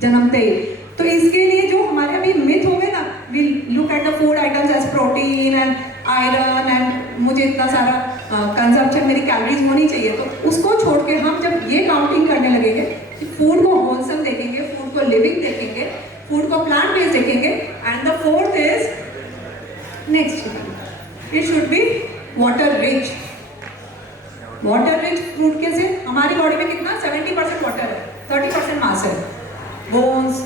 जन्मते ही। तो इसके लिए जो हमारे अभी मिथ हो गए ना, we look at the food items as protein and iron and मुझे इतना सारा कंजम्पशन, मेरी कैलोरीज होनी चाहिए, तो उसको छोड़ के हम जब ये काउंटिंग करने लगेंगे, फूड को होलसम देखेंगे, फूड को लिविंग देखेंगे, फूड को प्लांट बेस्ड देखेंगे, and the fourth is next, it should B water rich. Water rich fruit कैसे, हमारी बॉडी में कितना 70% वाटर है, 30% मास है, बोन्स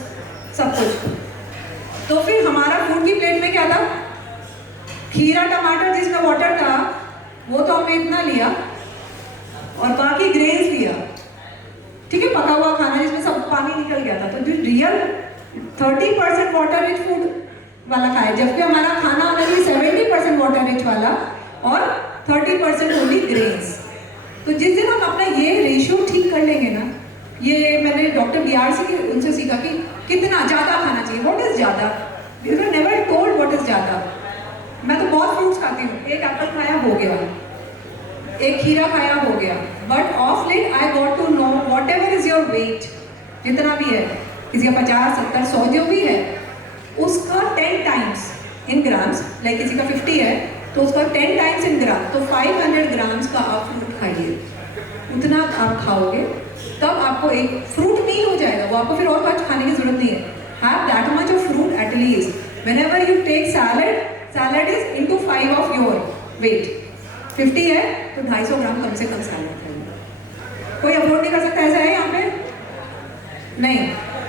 सब कुछ। तो फिर हमारा फूड की प्लेट में क्या था, खीरा टमाटर जिसमें वाटर था वो तो हमने इतना लिया और बाकी ग्रेन्स लिया, ठीक है, पका हुआ खाना जिसमें सब पानी निकल गया था। तो जो रियल 30% वाटर रिच फूड वाला खाया, जबकि हमारा खाना ओनली 70% वाटर रिच वाला और 30% ओनली ग्रेन्स। तो जिस दिन हम अपना ये रेशियो ठीक कर लेंगे ना, ये मैंने डॉक्टर BRC के उनसे सीखा कि कितना ज़्यादा खाना चाहिए, व्हाट इज़ ज़्यादा, you were never told what is ज़्यादा। मैं तो बहुत फ्रूट्स खाती हूँ, एक एप्पल खाया हो गया, एक खीरा खाया हो गया, but of late I got to know whatever is your weight, जितना भी है, किसी का 50, 70, 100 जो भी है, उसका 10 टाइम्स इन ग्राम्स, लाइक किसी का 50 है तो उसका 10 टाइम्स इन ग्राम, तो 500 ग्राम्स का आप फ्रूट खाइए, उतना आप खाओगे तब आपको एक फ्रूट मील हो जाएगा, वो आपको फिर और कुछ खाने की जरूरत नहीं है। Have that much of fruit at least, whenever you take salad, salad is into 5 of your weight, 50 है तो 250 ग्राम कम से कम सैलड खाइए। कोई अफोर्ड नहीं कर सकता, ऐसा है यहाँ पे नहीं।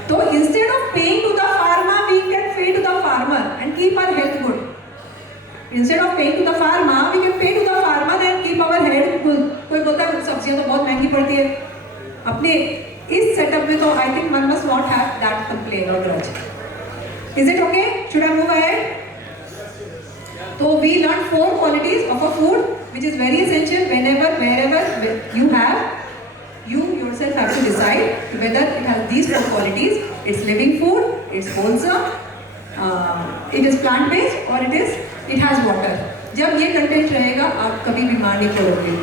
तो instead of paying to the farmer we can pay to the farmer and keep our health good. Instead of paying to the farmer we can pay to the farmer and keep our health good. कोई बोलता है सब्जियां तो बहुत महंगी पड़ती है, अपने इस सेटअप में तो I think one must not have that complain और grudge. Is it okay, should I move ahead? So we learned 4 qualities of a food which is very essential whenever, wherever you have, you yourself have to decide whether it has these 4 qualities. It's living food, it's wholesome, it is plant based or it has water. जब ये कंटेंट रहेगा आप कभी बीमार नहीं पड़ोगे।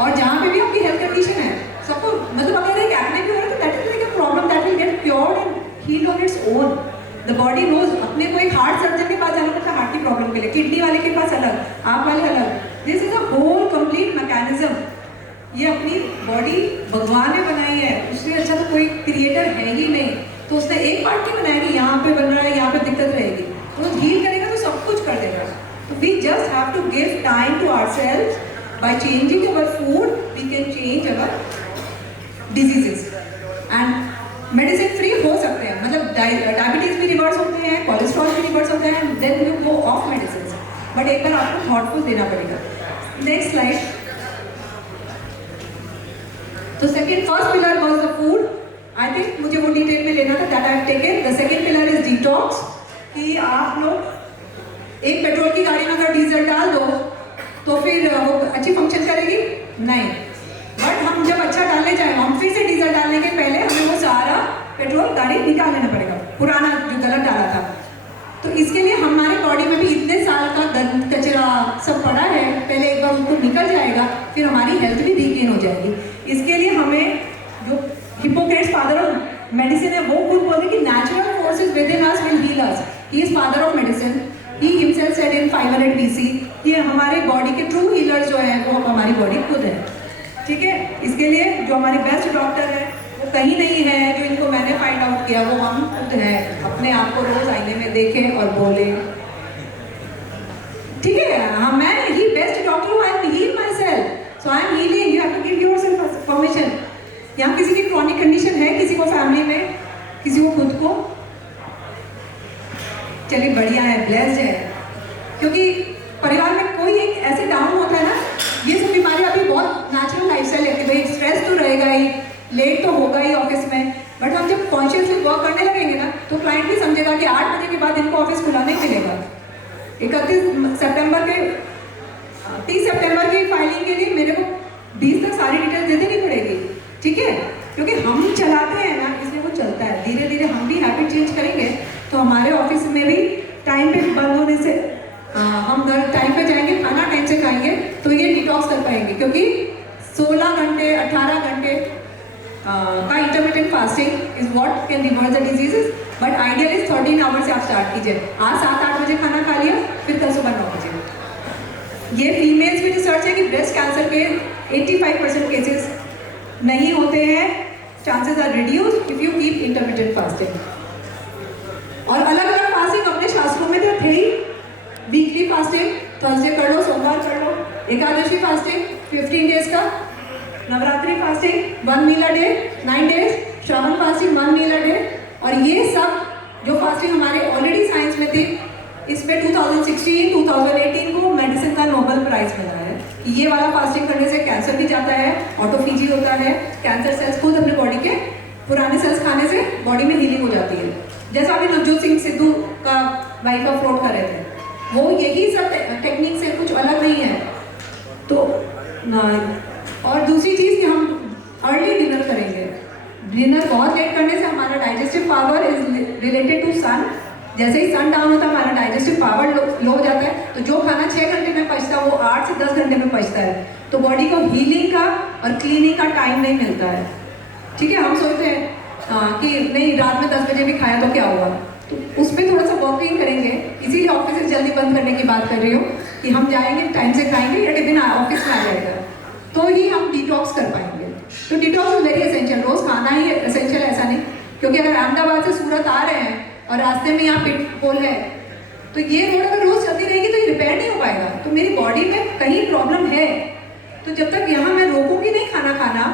और जहाँ पे भी आपकी हेल्थ कंडीशन है, सबको मतलब अगर एक एक्ने भी हो रहा है तो that is like a problem that will get cured and heal on its own. The body knows, अपने को एक हार्ट सर्जन के पास जाना पड़ता है हार्ट की प्रॉब्लम के लिए, किडनी वाले के पास अलग, आप वाले अलग। This is a whole complete mechanism. ये अपनी बॉडी भगवान ने बनाई है, उससे अच्छा तो कोई क्रिएटर है ही नहीं। तो उसने एक पार्ट नहीं बनाया कि यहाँ पे बन रहा है, यहाँ पे दिक्कत रहेगी, तो हील करेगा तो सब कुछ कर देगा। तो we just have to give time to ourselves, by changing our food we can change our diseases and medicine free हो सकते हैं, मतलब डायबिटीज भी रिवर्स होते हैं, कोलेस्ट्रॉल भी रिवर्स होता है, then you go off medicine. But एक बार आपको थॉटफुल देना पड़ेगा। Next slide. तो second, first pillar was the food, I think मुझे वो डिटेल में लेना था, that I have taken. The second pillar is detox, कि आप लोग एक पेट्रोल की गाड़ी में अगर डीजल डाल दो तो फिर वो अच्छी फंक्शन करेगी नहीं, बट हम जब अच्छा डालने जाए, हम फिर से डीजल डालने के पहले हमें वो सारा पेट्रोल गाड़ी निकाल लेना पड़ेगा, पुराना जो गलत डाला था। तो इसके लिए हमारे बॉडी में भी इतने साल का गंद कचरा सब पड़ा है, पहले एक बार उसको निकल जाएगा, फिर हमारी हेल्थ भी रीगेन हो जाएगी। इसके लिए हमें जो हिप्पोक्रेट्स फादर ऑफ मेडिसिन है वो खुद बोलते कि natural forces within us will heal us. He is father of medicine, he himself said in 500 BC कि हमारे बॉडी के ट्रू हीलर जो है वो हमारी बॉडी खुद है, ठीक है। इसके लिए जो हमारे बेस्ट डॉक्टर है वो कहीं नहीं है, जो इनको मैंने फाइंड आउट किया वो हम खुद हैं। अपने आप को रोज आईने में देखें और बोले, ठीक है, हाँ मैं ही बेस्ट डॉक्टर हूँ, I am heal myself, so I am healing, you have to give yourself permission. यहाँ किसी की क्रॉनिक कंडीशन है, किसी को फैमिली में, किसी को खुद को, चलिए बढ़िया है, ब्लेस्ड है, क्योंकि परिवार में कोई एक ऐसे डाउन होता है ना, ये सब बीमारियां अभी बहुत नेचुरल लाइफस्टाइल है कि भाई स्ट्रेस तो रहेगा ही, लेट तो होगा ही ऑफिस में, बट हम जब कॉन्शियसली वर्क करने लगेंगे ना तो क्लाइंट भी समझेगा कि 8 बजे के बाद इनको ऑफिस खुला नहीं मिलेगा। 31 सितंबर के 30 सितंबर की फाइलिंग के लिए मेरे को 20 तक सारी डिटेल्स दे देनी पड़ेगी, ठीक है, क्योंकि हम चलाते हैं ना, इसलिए वो चलता है। धीरे धीरे हम भी हैबिट चेंज करेंगे तो हमारे ऑफिस में भी टाइम पे बंद होने से हम घर टाइम पे जाएंगे, खाना टाइम से खाएंगे, तो ये डिटॉक्स कर पाएंगे। क्योंकि 16 घंटे 18 घंटे का intermittent fasting is what can reverse the diseases, but ideal is 13 hour से आप स्टार्ट कीजिए। आज 7-8 बजे खाना खा लिया, फिर कल सुबह 9 बजे। ये फीमेल्स में रिसर्च है कि ब्रेस्ट कैंसर के 85% केसेस नहीं होते हैं, chances are reduced if you keep intermittent fasting. और अलग अलग फास्टिंग अपने शास्त्रों में तो थे ही, वीकली फास्टिंग, थर्सडे कर लो, सोमवार कर लो, एकादशी फास्टिंग 15 डेज का, Navratri fasting 1 meal a day 9 days, Shravan fasting 1 meal a day. और ये सब जो फास्टिंग हमारे ऑलरेडी साइंस में थी, इसमें 2016 2018 को मेडिसिन का नोबेल प्राइज मिला है। ये वाला फास्टिंग करने से कैंसर भी जाता है, ऑटोफेजी होता है, कैंसर सेल्स खुद अपने बॉडी के पुराने सेल्स खाने से बॉडी में हीलिंग हो जाती है। जैसा अभी नवजोत सिंह सिद्धू का वाइफ ऑफ फ्रॉड कर रहे थे, वो यही सब टेक्निक से कुछ अलग नहीं है। तो और दूसरी चीज़ कि हम अर्ली डिनर करेंगे। डिनर बहुत लेट करने से हमारा digestive power is related to sun. जैसे ही सन डाउन होता है हमारा डाइजेस्टिव पावर लो हो जाता है, तो जो खाना 6 घंटे में पचता है वो 8 से 10 घंटे में पचता है। तो बॉडी को हीलिंग का और क्लीनिंग का टाइम नहीं मिलता है। ठीक है, हम सोचते हैं कि नहीं रात में 10 बजे भी खाया तो क्या हुआ, तो उस पर थोड़ा सा वर्किंग करेंगे। इसीलिए ऑफिस जल्दी बंद करने की बात कर रही हूँ कि हम जाएंगे टाइम से खाएंगे या टिफिन ऑफिस में आ जाएगा, तो ही हम डिटॉक्स कर पाएंगे। तो डिटॉक्स इज वेरी एसेंशियल। रोज खाना ही एसेंशियल ऐसा नहीं, क्योंकि अगर अहमदाबाद से सूरत आ रहे हैं और रास्ते में यहाँ पिट पोल है, तो ये रोड अगर रोज चलती रहेगी तो ये रिपेयर नहीं हो पाएगा। तो मेरी बॉडी में कहीं प्रॉब्लम है, तो जब तक यहाँ मैं रोकूंगी नहीं खाना खाना,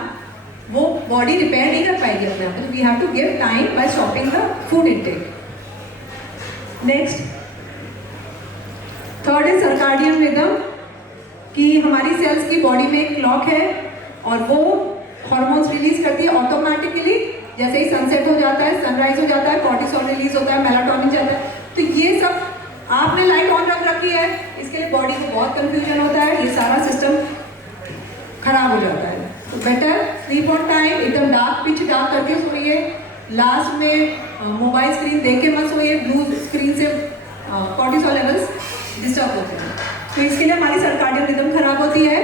वो बॉडी रिपेयर नहीं कर पाएगी अपने आप। तो we have to give time by stopping the food intake. Next, third is circadian rhythm, कि हमारी सेल्स की बॉडी में एक क्लॉक है और वो हॉर्मोन्स रिलीज करती है ऑटोमेटिकली। जैसे ही सनसेट हो जाता है, सनराइज हो जाता है, कॉर्टिसोल रिलीज होता है, मेलाटोनिन जाता है। तो ये सब आपने लाइट ऑन रख रखी है, इसके लिए बॉडी को बहुत कंफ्यूजन होता है, ये सारा सिस्टम खराब हो जाता है। तो बेटर स्लीप ऑन टाइम, एकदम डार्क पिच डार्क करके सोइए। लास्ट में मोबाइल स्क्रीन देख के मत सोइए, ब्लू स्क्रीन से कॉर्टिसोल लेवल्स डिस्टर्ब होते हैं। तो इसके लिए हमारी सर्काडियन रिदम खराब होती है।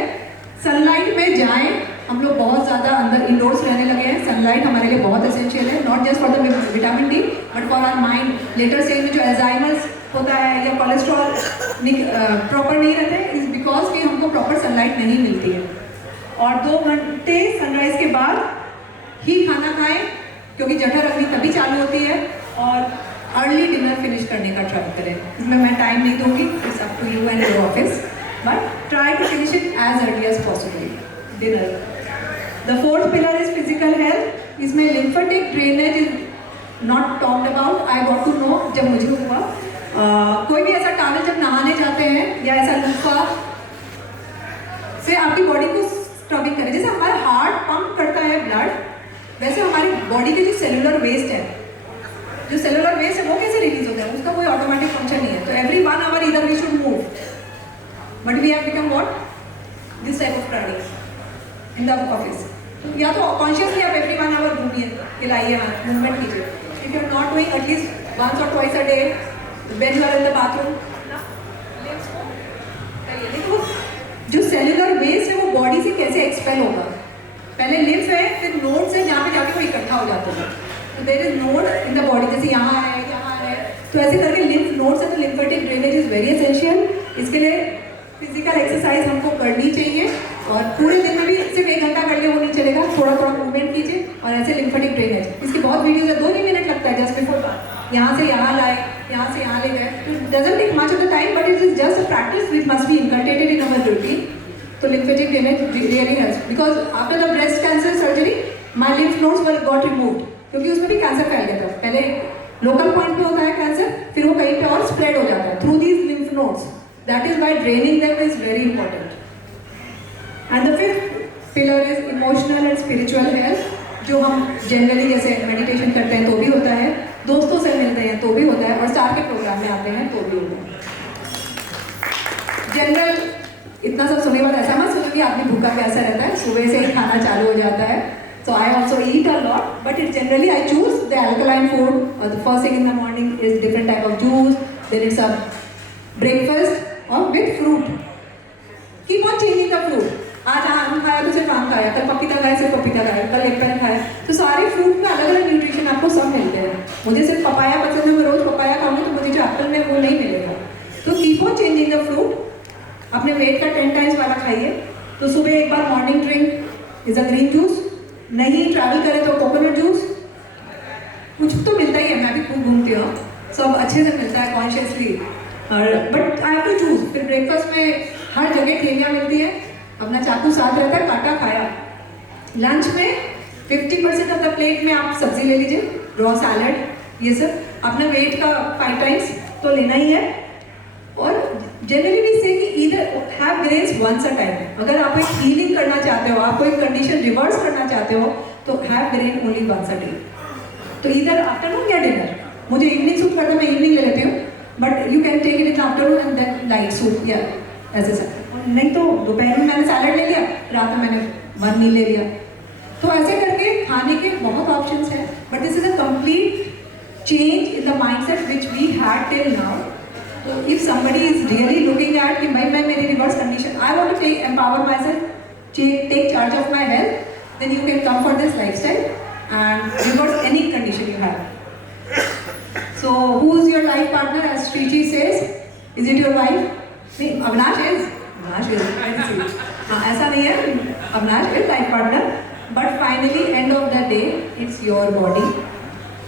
सनलाइट में जाएं, हम लोग बहुत ज़्यादा अंदर इंडोर्स रहने लगे हैं। सनलाइट हमारे लिए बहुत एसेंशियल है, not just for the vitamin D but for our mind. Later stage में जो एल्जाइमर्स होता है या कोलेस्ट्रॉल प्रॉपर नहीं रहते, इज बिकॉज कि हमको प्रॉपर सनलाइट नहीं मिलती है। और 2 घंटे सनराइज के बाद ही खाना खाएं, क्योंकि जठर अग्नि तभी चालू होती है। और अर्ली डिनर फिनिश करने का ट्राई करें। इसमें मैं टाइम नहीं दूंगी, it's up to you and your office, but try to finish it as early as possible dinner. The 4th pillar is physical health. इसमें lymphatic drainage is not talked about. I got to know जब मुझे हुआ, कोई भी ऐसा टॉवल जब नहाने जाते हैं या ऐसा लूफा से आपकी बॉडी को स्क्रबिंग करें। जैसे हमारा हार्ट पंप करता है ब्लड, वैसे हमारी बॉडी के जो सेलुलर वेस्ट है, जो सेलुलर वेस्ट है वो कैसे रिलीज होता है, उसका कोई ऑटोमेटिक फंक्शन नहीं है। तो एवरी 1 आवर इधर we should move, but we have become what, this type of प्राणी इन द ऑफिस। तो या तो कॉन्शियसली आप एवरी 1 आवर घूमिए, हिलाइए, मूवमेंट कीजिए। If you are not doing at least 1 or 2 a day when you are in the bathroom, देखो जो सेलुलर वेस्ट है वो बॉडी से कैसे एक्सपेल होगा। पहले लिम्फ है, फिर नोड्स है जहाँ पे जाके वो इकट्ठा हो जाता है। तो there is node in the body, जैसे यहाँ है, यहाँ है, तो ऐसे करके लिम्फ नोड्स है। तो lymphatic drainage is very essential. इसके लिए फिजिकल एक्सरसाइज हमको करनी चाहिए, और पूरे दिन में भी सिर्फ 1 घंटा कर ले वो नहीं चलेगा, थोड़ा थोड़ा मूवमेंट कीजिए। और ऐसे लिम्फेटिक ड्रेनेज, इसकी बहुत वीडियोज है, 2 ही मिनट लगता है जस्ट बिफोर बाथ, यहाँ से यहाँ लाए, यहाँ से यहाँ ले गए। तो doesn't take much of the time, but it is just a practice which must be inculcated in our routine. तो lymphatic drainage really helps, because after the breast cancer surgery my lymph nodes were got removed, क्योंकि उसमें भी कैंसर फैल गया था। पहले लोकल पॉइंट पे होता है कैंसर, फिर वो कहीं पे और स्प्रेड हो जाता है through these lymph nodes. That is by draining them is very important. And the 5th pillar is emotional and spiritual health, जो हम जनरली जैसे मेडिटेशन करते हैं तो भी होता है, दोस्तों से मिलते हैं तो भी होता है, और स्टार के प्रोग्राम में आते हैं तो भी होता है। जनरल इतना सब सुनने के बाद ऐसा मत सोचो कि आदमी भूखा प्यासा रहता है, सुबह से ही खाना चालू हो जाता है। So I also eat a lot, but it generally I choose the alkaline food, or the first thing in the morning is different type of juice, then it's a breakfast or with fruit. Keep on changing the fruit. आज आम खाया तो सिर्फ आम खाया, कल पपीता खाया सिर्फ पपीता खाया, कल एप्पल खाया। तो सारे फ्रूट में अलग अलग न्यूट्रिशन आपको सब मिलते हैं। मुझे सिर्फ पपाया पसंद है, मैं रोज पपाया खाऊंगी तो मुझे जो एप्पल में वो नहीं मिलेगा। तो keep on changing the fruit. अपने वेट का 10 टाइम्स वाला खाइए। तो सुबह एक बार morning drink is a green juice, नहीं ट्रैवल करें तो कोकोनट जूस, कुछ तो मिलता ही है, मैं भी खूब घूमती हूँ, सब अच्छे से मिलता है कॉन्शियसली, और but I have to choose. फिर ब्रेकफास्ट में हर जगह ठेलियाँ मिलती है, अपना चाकू साथ रहता है, काटा खाया, लंच में 50% ऑफ द प्लेट में आप सब्जी ले लीजिए, रॉ सैलड, ये सब अपने वेट का 5 टाइम्स तो लेना ही है। और जनरली भी से कि इधर have grains once a time. अगर आप एक हीलिंग करना चाहते हो, आप कोई कंडीशन रिवर्स करना चाहते हो, तो have grain only once a day. तो इधर आफ्टरनून या डिनर, मुझे इवनिंग सूप करता, मैं इवनिंग ले लेती हूँ, but you can take it in afternoon and then night soup, या ऐसे सब। नहीं तो दोपहर में मैंने सैलड ले लिया, रात में मैंने वन मील ले लिया। तो ऐसे करके खाने के बहुत ऑप्शंस हैं, but this is a complete change in the mindset which we had till now. So if somebody is really looking at कि भाई मैं मेरी reverse condition, I want to empower myself, take charge of my health, then you can come for this lifestyle and reverse any condition you have. So who is your life partner? As Shriji says, is it your wife? नहीं, Avinash is. Avinash is. हाँ, ऐसा नहीं है, Avinash is life partner, but finally end of the day it's your body.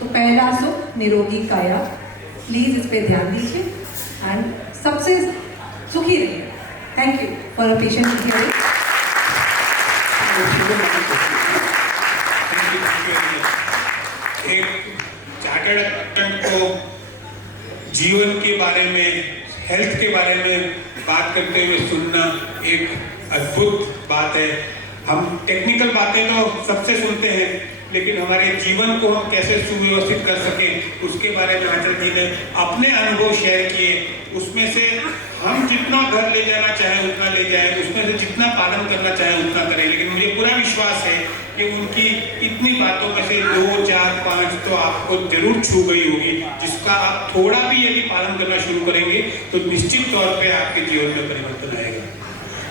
तो पहला सुख निरोगी काया, प्लीज इस पे ध्यान दीजिए एंड सबसे सुखी रहिए। Thank you for a patient hearing. एक चार्टर्ड अकाउंटेंट को जीवन के बारे में, हेल्थ के बारे में बात करते हुए सुनना एक अद्भुत बात है। हम टेक्निकल बातें तो सबसे सुनते हैं, लेकिन हमारे जीवन को हम कैसे सुव्यवस्थित कर सकें उसके बारे में आचार्य जी ने अपने अनुभव शेयर किए। उसमें से हम जितना घर ले जाना चाहें उतना ले जाएं, उसमें से जितना पालन करना चाहें उतना करें। लेकिन मुझे पूरा विश्वास है कि उनकी इतनी बातों में से 2, 4, 5 तो आपको जरूर छू गई होगी, जिसका आप थोड़ा भी यदि पालन करना शुरू करेंगे तो निश्चित तौर पर आपके जीवन में परिवर्तन आएगा।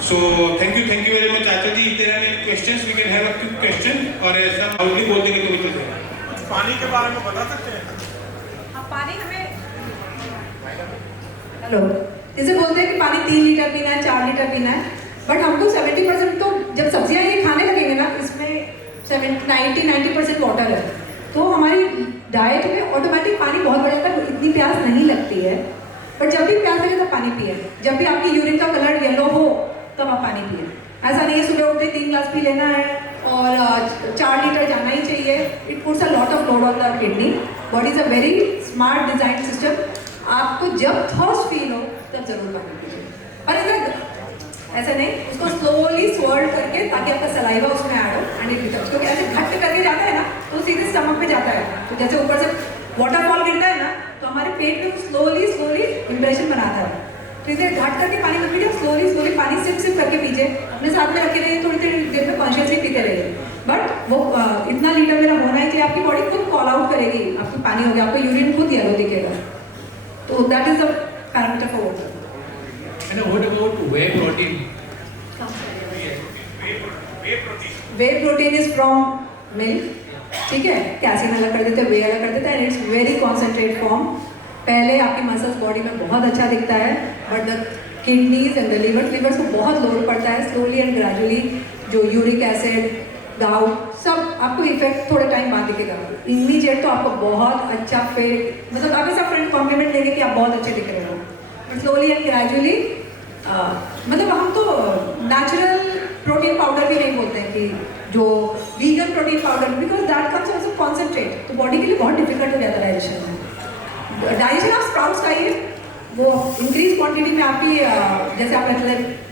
So thank you very much, Acha ji. If there are any questions, we can have a quick question और ऐसा आउटली बोल देंगे तो निकल जाएगा। पानी के बारे में बता सकते हैं? अब पानी हमें, हेलो, जैसे बोलते हैं कि पानी 3 लीटर पीना है, 4 लीटर पीना है, बट हमको 70% तो जब सब्जियां ये खाने लगेंगे ना, इसमें 90% वाटर है, तो हमारी डाइट में ऑटोमेटिक पानी बहुत बढ़ जाता है, इतनी प्यास नहीं लगती है। बट जब भी प्यास लगे तो पानी पिए। जब भी आपकी यूरिन का कलर येलो हो तब आप पानी पिए। ऐसा नहीं है सुबह उठते 3 ग्लास पी लेना है और 4 लीटर जाना ही चाहिए। It puts a lot of load on the kidney. Body is a very smart design system. आपको जब थर्स्ट फील हो तब जरूर पानी पीजिए, और ऐसा नहीं, उसको स्लोली स्वर्ल करके ताकि आपका सलाइवा उसमें ऐड हो एंड इट रिटर्न्स। क्योंकि ऐसे घट करके जाता है ना तो सीधे स्टमक पे जाता है, तो जैसे ऊपर से वाटरफॉल गिरता है ना तो हमारे पेट में स्लोली इंप्रेशन बनाता है। तो इसे घट करके पानी मत पीजिए, स्लोली पानी सिप करके पीजिए, अपने साथ में रखे रहिए, थोड़ी देर में कॉन्शियसली पीते रहिए। बट वो इतना लीटर मेरा होना ही चाहिए, आपकी बॉडी खुद कॉल आउट करेगी, आपको पानी हो गया, आपको यूरिन खुद येलो दिखेगा। तो that is the parameter for water. And what about whey protein? Way protein is from milk, ठीक है, कैल्शियम अलग कर देते हैं, वे अलग कर देते हैं, and it's very concentrate form. पहले आपकी मसल्स बॉडी में बहुत अच्छा दिखता है, but the kidneys and the levers को बहुत लोड पड़ता है। स्लोली एंड ग्रेजुअली जो यूरिक एसिड, गाउट, सब आपको इफेक्ट थोड़े टाइम बाद दिखेगा। इमीडिएट तो आपको बहुत अच्छा फिर मतलब आपके सब फ्रेंड कॉम्प्लीमेंट देंगे कि आप बहुत अच्छे दिख रहे हो, बट स्लोली एंड ग्रेजुअली मतलब हम तो नेचुरल प्रोटीन पाउडर भी नहीं बोलते हैं कि जो vegan protein powder, because that comes also concentrate, तो बॉडी के लिए बहुत डिफिकल्ट हो जाता है डाइजेशन में। डाइजेशन आप स्प्राउट्स खाइए, वो इंक्रीज क्वांटिटी में आपकी जैसे आप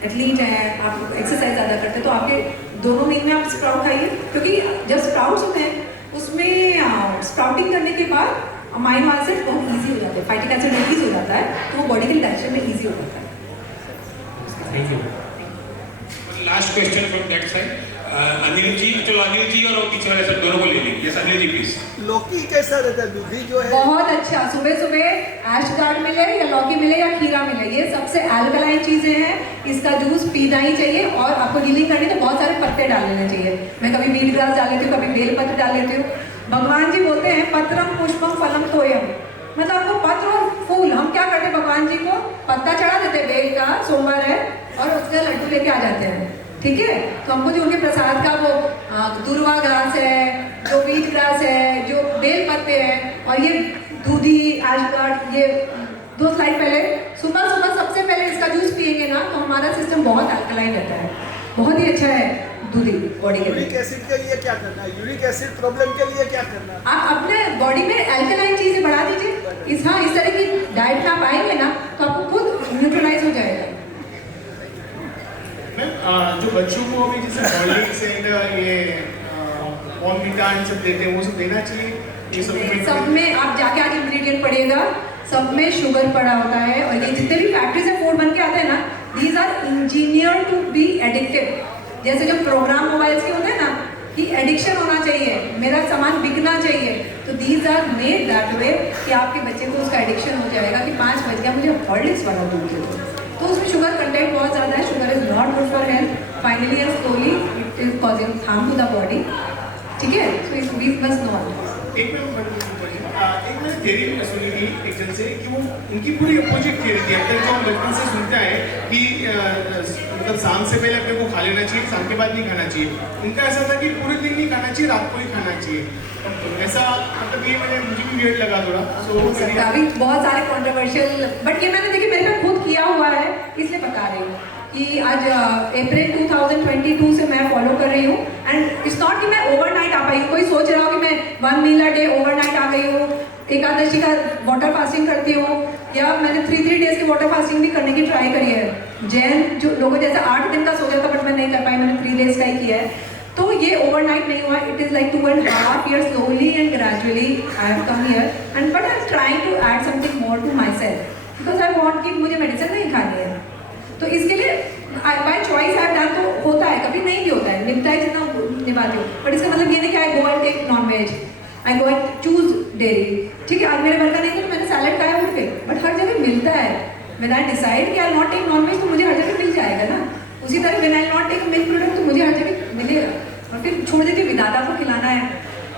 एथलीट हैं, आप एक्सरसाइज ज़्यादा करते हैं, तो आपके दोनों मील में आप स्प्राउट खाइए, क्योंकि जब स्प्राउट्स होते हैं उसमें स्प्राउटिंग करने के बाद अमाइनो एसिड बहुत ईजी हो जाते हैं, फाइटिक एसिड रिलीज हो जाता है, तो वो बॉडी के लिए डाइजेशन में ईजी हो जाता है। Thank you. Last question from that side. Anil ji, चलो अनिल जी और पीछे वाले सब दोनों को ले लेंगे। Yes, Anil ji please. लौकी कैसा रहता है? दूधी जो है बहुत अच्छा, सुबह एशगार्ड मिले या लौकी मिले या खीरा मिले, ये सबसे एल्कलाइन चीजें हैं, इसका जूस पीना ही चाहिए। और आपको हीलिंग करनी तो बहुत सारे पत्ते डाल लेने चाहिए। मैं कभी वीट ग्रास डाल लेती हूँ, कभी बेलपत्र डाल लेती हूँ। भगवान जी बोलते हैं पत्रम पुष्पम फलम तोयम, मतलब आपको पत्र और फूल, हम क्या करते हैं भगवान जी को पत्ता चढ़ा देते हैं बेल का, सोमवार है, और उसका लड्डू लेके आ जाते हैं, ठीक है। तो हमको जो उनके प्रसाद का वो दुर्वा घास है, जो वीट ग्रास है, जो बेल पत्ते हैं, और ये दूधी एशगार्ड, ये 2 स्लाइड पहले सुबह सबसे पहले इसका जूस पिएंगे ना तो हमारा सिस्टम बहुत अल्कलाइन रहता है, बहुत ही अच्छा है। दूधी बॉडी के लिए। यूरिक एसिड के लिए क्या करना है? यूरिक एसिड प्रॉब्लम के लिए क्या करना है? आप अपने बॉडी में अल्कलाइन चीजें बढ़ा दीजिए। इस तरह की डाइट में आप आएंगे ना तो आपको खुद न्यूट्रलाइज हो जाएगा। मैम जो बच्चों को अभी जैसे हॉर्लिक्स एंड ये बॉर्नविटा एंड सब देते हैं वो सब देना चाहिए? ये सब में आप जाके आज इंग्रेडिएंट पढ़िएगा, सब में शुगर पड़ा होता है और ये जितने भी फैक्ट्री से फूड बन के आते हैं ना, these are engineer to be addictive. जैसे जो प्रोग्राम मोबाइल्स के होते हैं ना कि एडिक्शन होना चाहिए, मेरा सामान बिकना चाहिए, तो these are made that way कि आपके बच्चे को उसका एडिक्शन हो जाएगा कि 5 बज गया मुझे हॉर्लिक्स वाला दूध दे दो। तो उसमें शुगर कंटेंट बहुत ज़्यादा है, sugar is not good for health, finally and slowly it is causing harm to the body. ठीक है, सो इस वी मस्ट नो। एक मैंने थ्योरी सुनी थी एक जन से कि वो उनकी पूरी अपोजिट थ्योरी थी। अब तक जो हम बचपन से सुनते हैं कि मतलब शाम से पहले अपने को खा लेना चाहिए, शाम के बाद नहीं खाना चाहिए। उनका ऐसा था कि पूरे दिन नहीं खाना चाहिए, रात को ही खाना चाहिए। ऐसा मतलब ये मुझे भी वेट लगा थोड़ा। अभी बहुत सारे कंट्रोवर्शियल, बट ये मैंने देखिए मेरे पे खुद किया हुआ है इसलिए बता रही हूँ कि आज अप्रैल 2022 से मैं फॉलो कर रही हूँ। एंड इट्स नॉट कि मैं ओवरनाइट आ पाई हूँ। कोई सोच रहा हो कि मैं 1 मील अ डे ओवरनाइट आ गई हूँ, एकादशी का वाटर फास्टिंग करती हूँ, या मैंने 3 डेज की वाटर फास्टिंग भी करने की ट्राई करी है। जैन जो लोगों जैसे 8 दिन का सोचा था बट मैं नहीं कर पाई, मैंने 3 डेज का ही किया है। तो ये ओवरनाइट नहीं हुआ, it is like 2.5 years slowly and gradually I have come here and but I am trying to add something more to myself because I want कि मुझे मेडिसिन नहीं खानी है। तो इसके लिए बाय चॉइस आई डन, तो होता है, कभी नहीं भी होता है, निपटा है जितना निभाती हूँ। बट इसका मतलब ये नहीं कि I go and take non veg, I go and choose dairy. ठीक है, आज मेरे घर का नहीं था तो मैंने सैलेड खाया उठ के, बट हर जगह मिलता है। व्हेन आई डिसाइड कि I not take non veg तो मुझे हर जगह मिल जाएगा ना। उसी तरह when I not take milk product तो मुझे हर जगह मिलेगा। और फिर छोड़ देती विदाता को खिलाना है,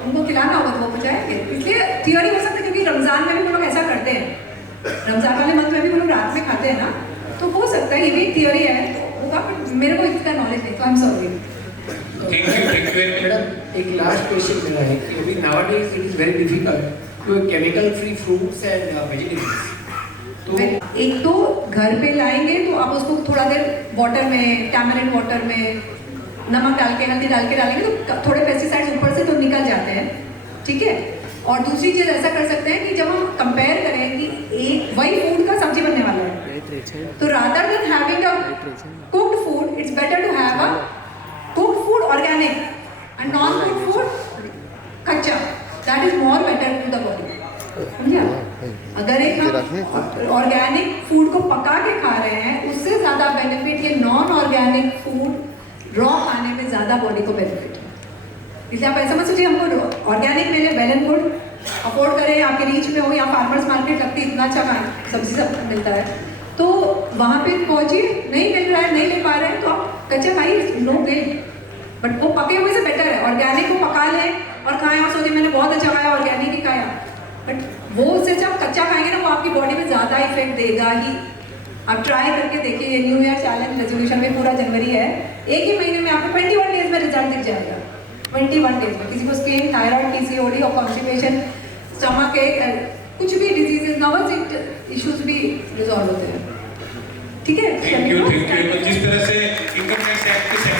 उनको खिलाना होगा तो वो बचाएंगे। इसलिए थियोरी हो सकता है क्योंकि रमज़ान में भी वो लोग ऐसा करते हैं, रमज़ान वाले मंथ में भी वो लोग रात में खाते हैं ना, तो हो सकता है ये भी थियोरी है होगा, बट मेरे को इसका नॉलेज नहीं, तो I am sorry. Thank you. Madam एक लास्ट क्वेश्चन मेरा है कि अभी nowadays it is very difficult to chemical free fruits and vegetables. तो एक तो घर पे लाएंगे तो आप उसको थोड़ा देर वाटर में, टैमरिंड वाटर में नमक डाल के, हल्दी डाल के डालेंगे तो थोड़े पेस्टिसाइड्स ऊपर से तो निकल जाते हैं। ठीक है, और दूसरी चीज़ ऐसा कर सकते हैं कि जब हम कंपेयर करें कि एक वही फूड का सब्जी बनने वाला है, तो rather than having a cooked food it's better to have a cooked food organic and non cooked food कच्चा, that is more better to the body. समझिए, अगर एक हम ऑर्गेनिक फूड को पका के खा रहे हैं उससे ज़्यादा बेनिफिट ये नॉन ऑर्गेनिक फूड रॉ खाने में ज़्यादा बॉडी को बेनिफिट है। इसलिए आप ऐसा मत सोचिए हमको ऑर्गेनिक मैंने वेल एंड गुड अफोर्ड करें, आपके रीच में हो या फार्मर्स मार्केट लगती इतना अच्छा सब्जी सब मिलता है तो वहाँ पे पहुँचिए, नहीं मिल रहा है, नहीं ले पा रहे हैं तो आप कच्चा खाइए, नो गिल्ट, बट वो पके हुए से बेटर है। ऑर्गेनिक को पका लें और खाएं और सोचिए मैंने बहुत अच्छा खाया, ऑर्गेनिक ही खाया, बट वो उससे जब कच्चा खाएंगे ना वो आपकी बॉडी में ज़्यादा इफेक्ट देगा ही। आप ट्राई करके देखिए, ये न्यू ईयर चैलेंज रेजोल्यूशन में पूरा जनवरी है, एक ही महीने में आपको 21 डेज में रिजल्ट दिख जाएगा। 21 डेज में किसी को स्किन, थायराइड, पीसीओडी और कॉन्स्टिपेशन, स्टमक एक कुछ भी डिजीजेज, नर्वस इश्यूज भी रिजॉल्व होते हैं। ठीक है, थैंक यू। जिस तरह से इनकम टैक्स एक्ट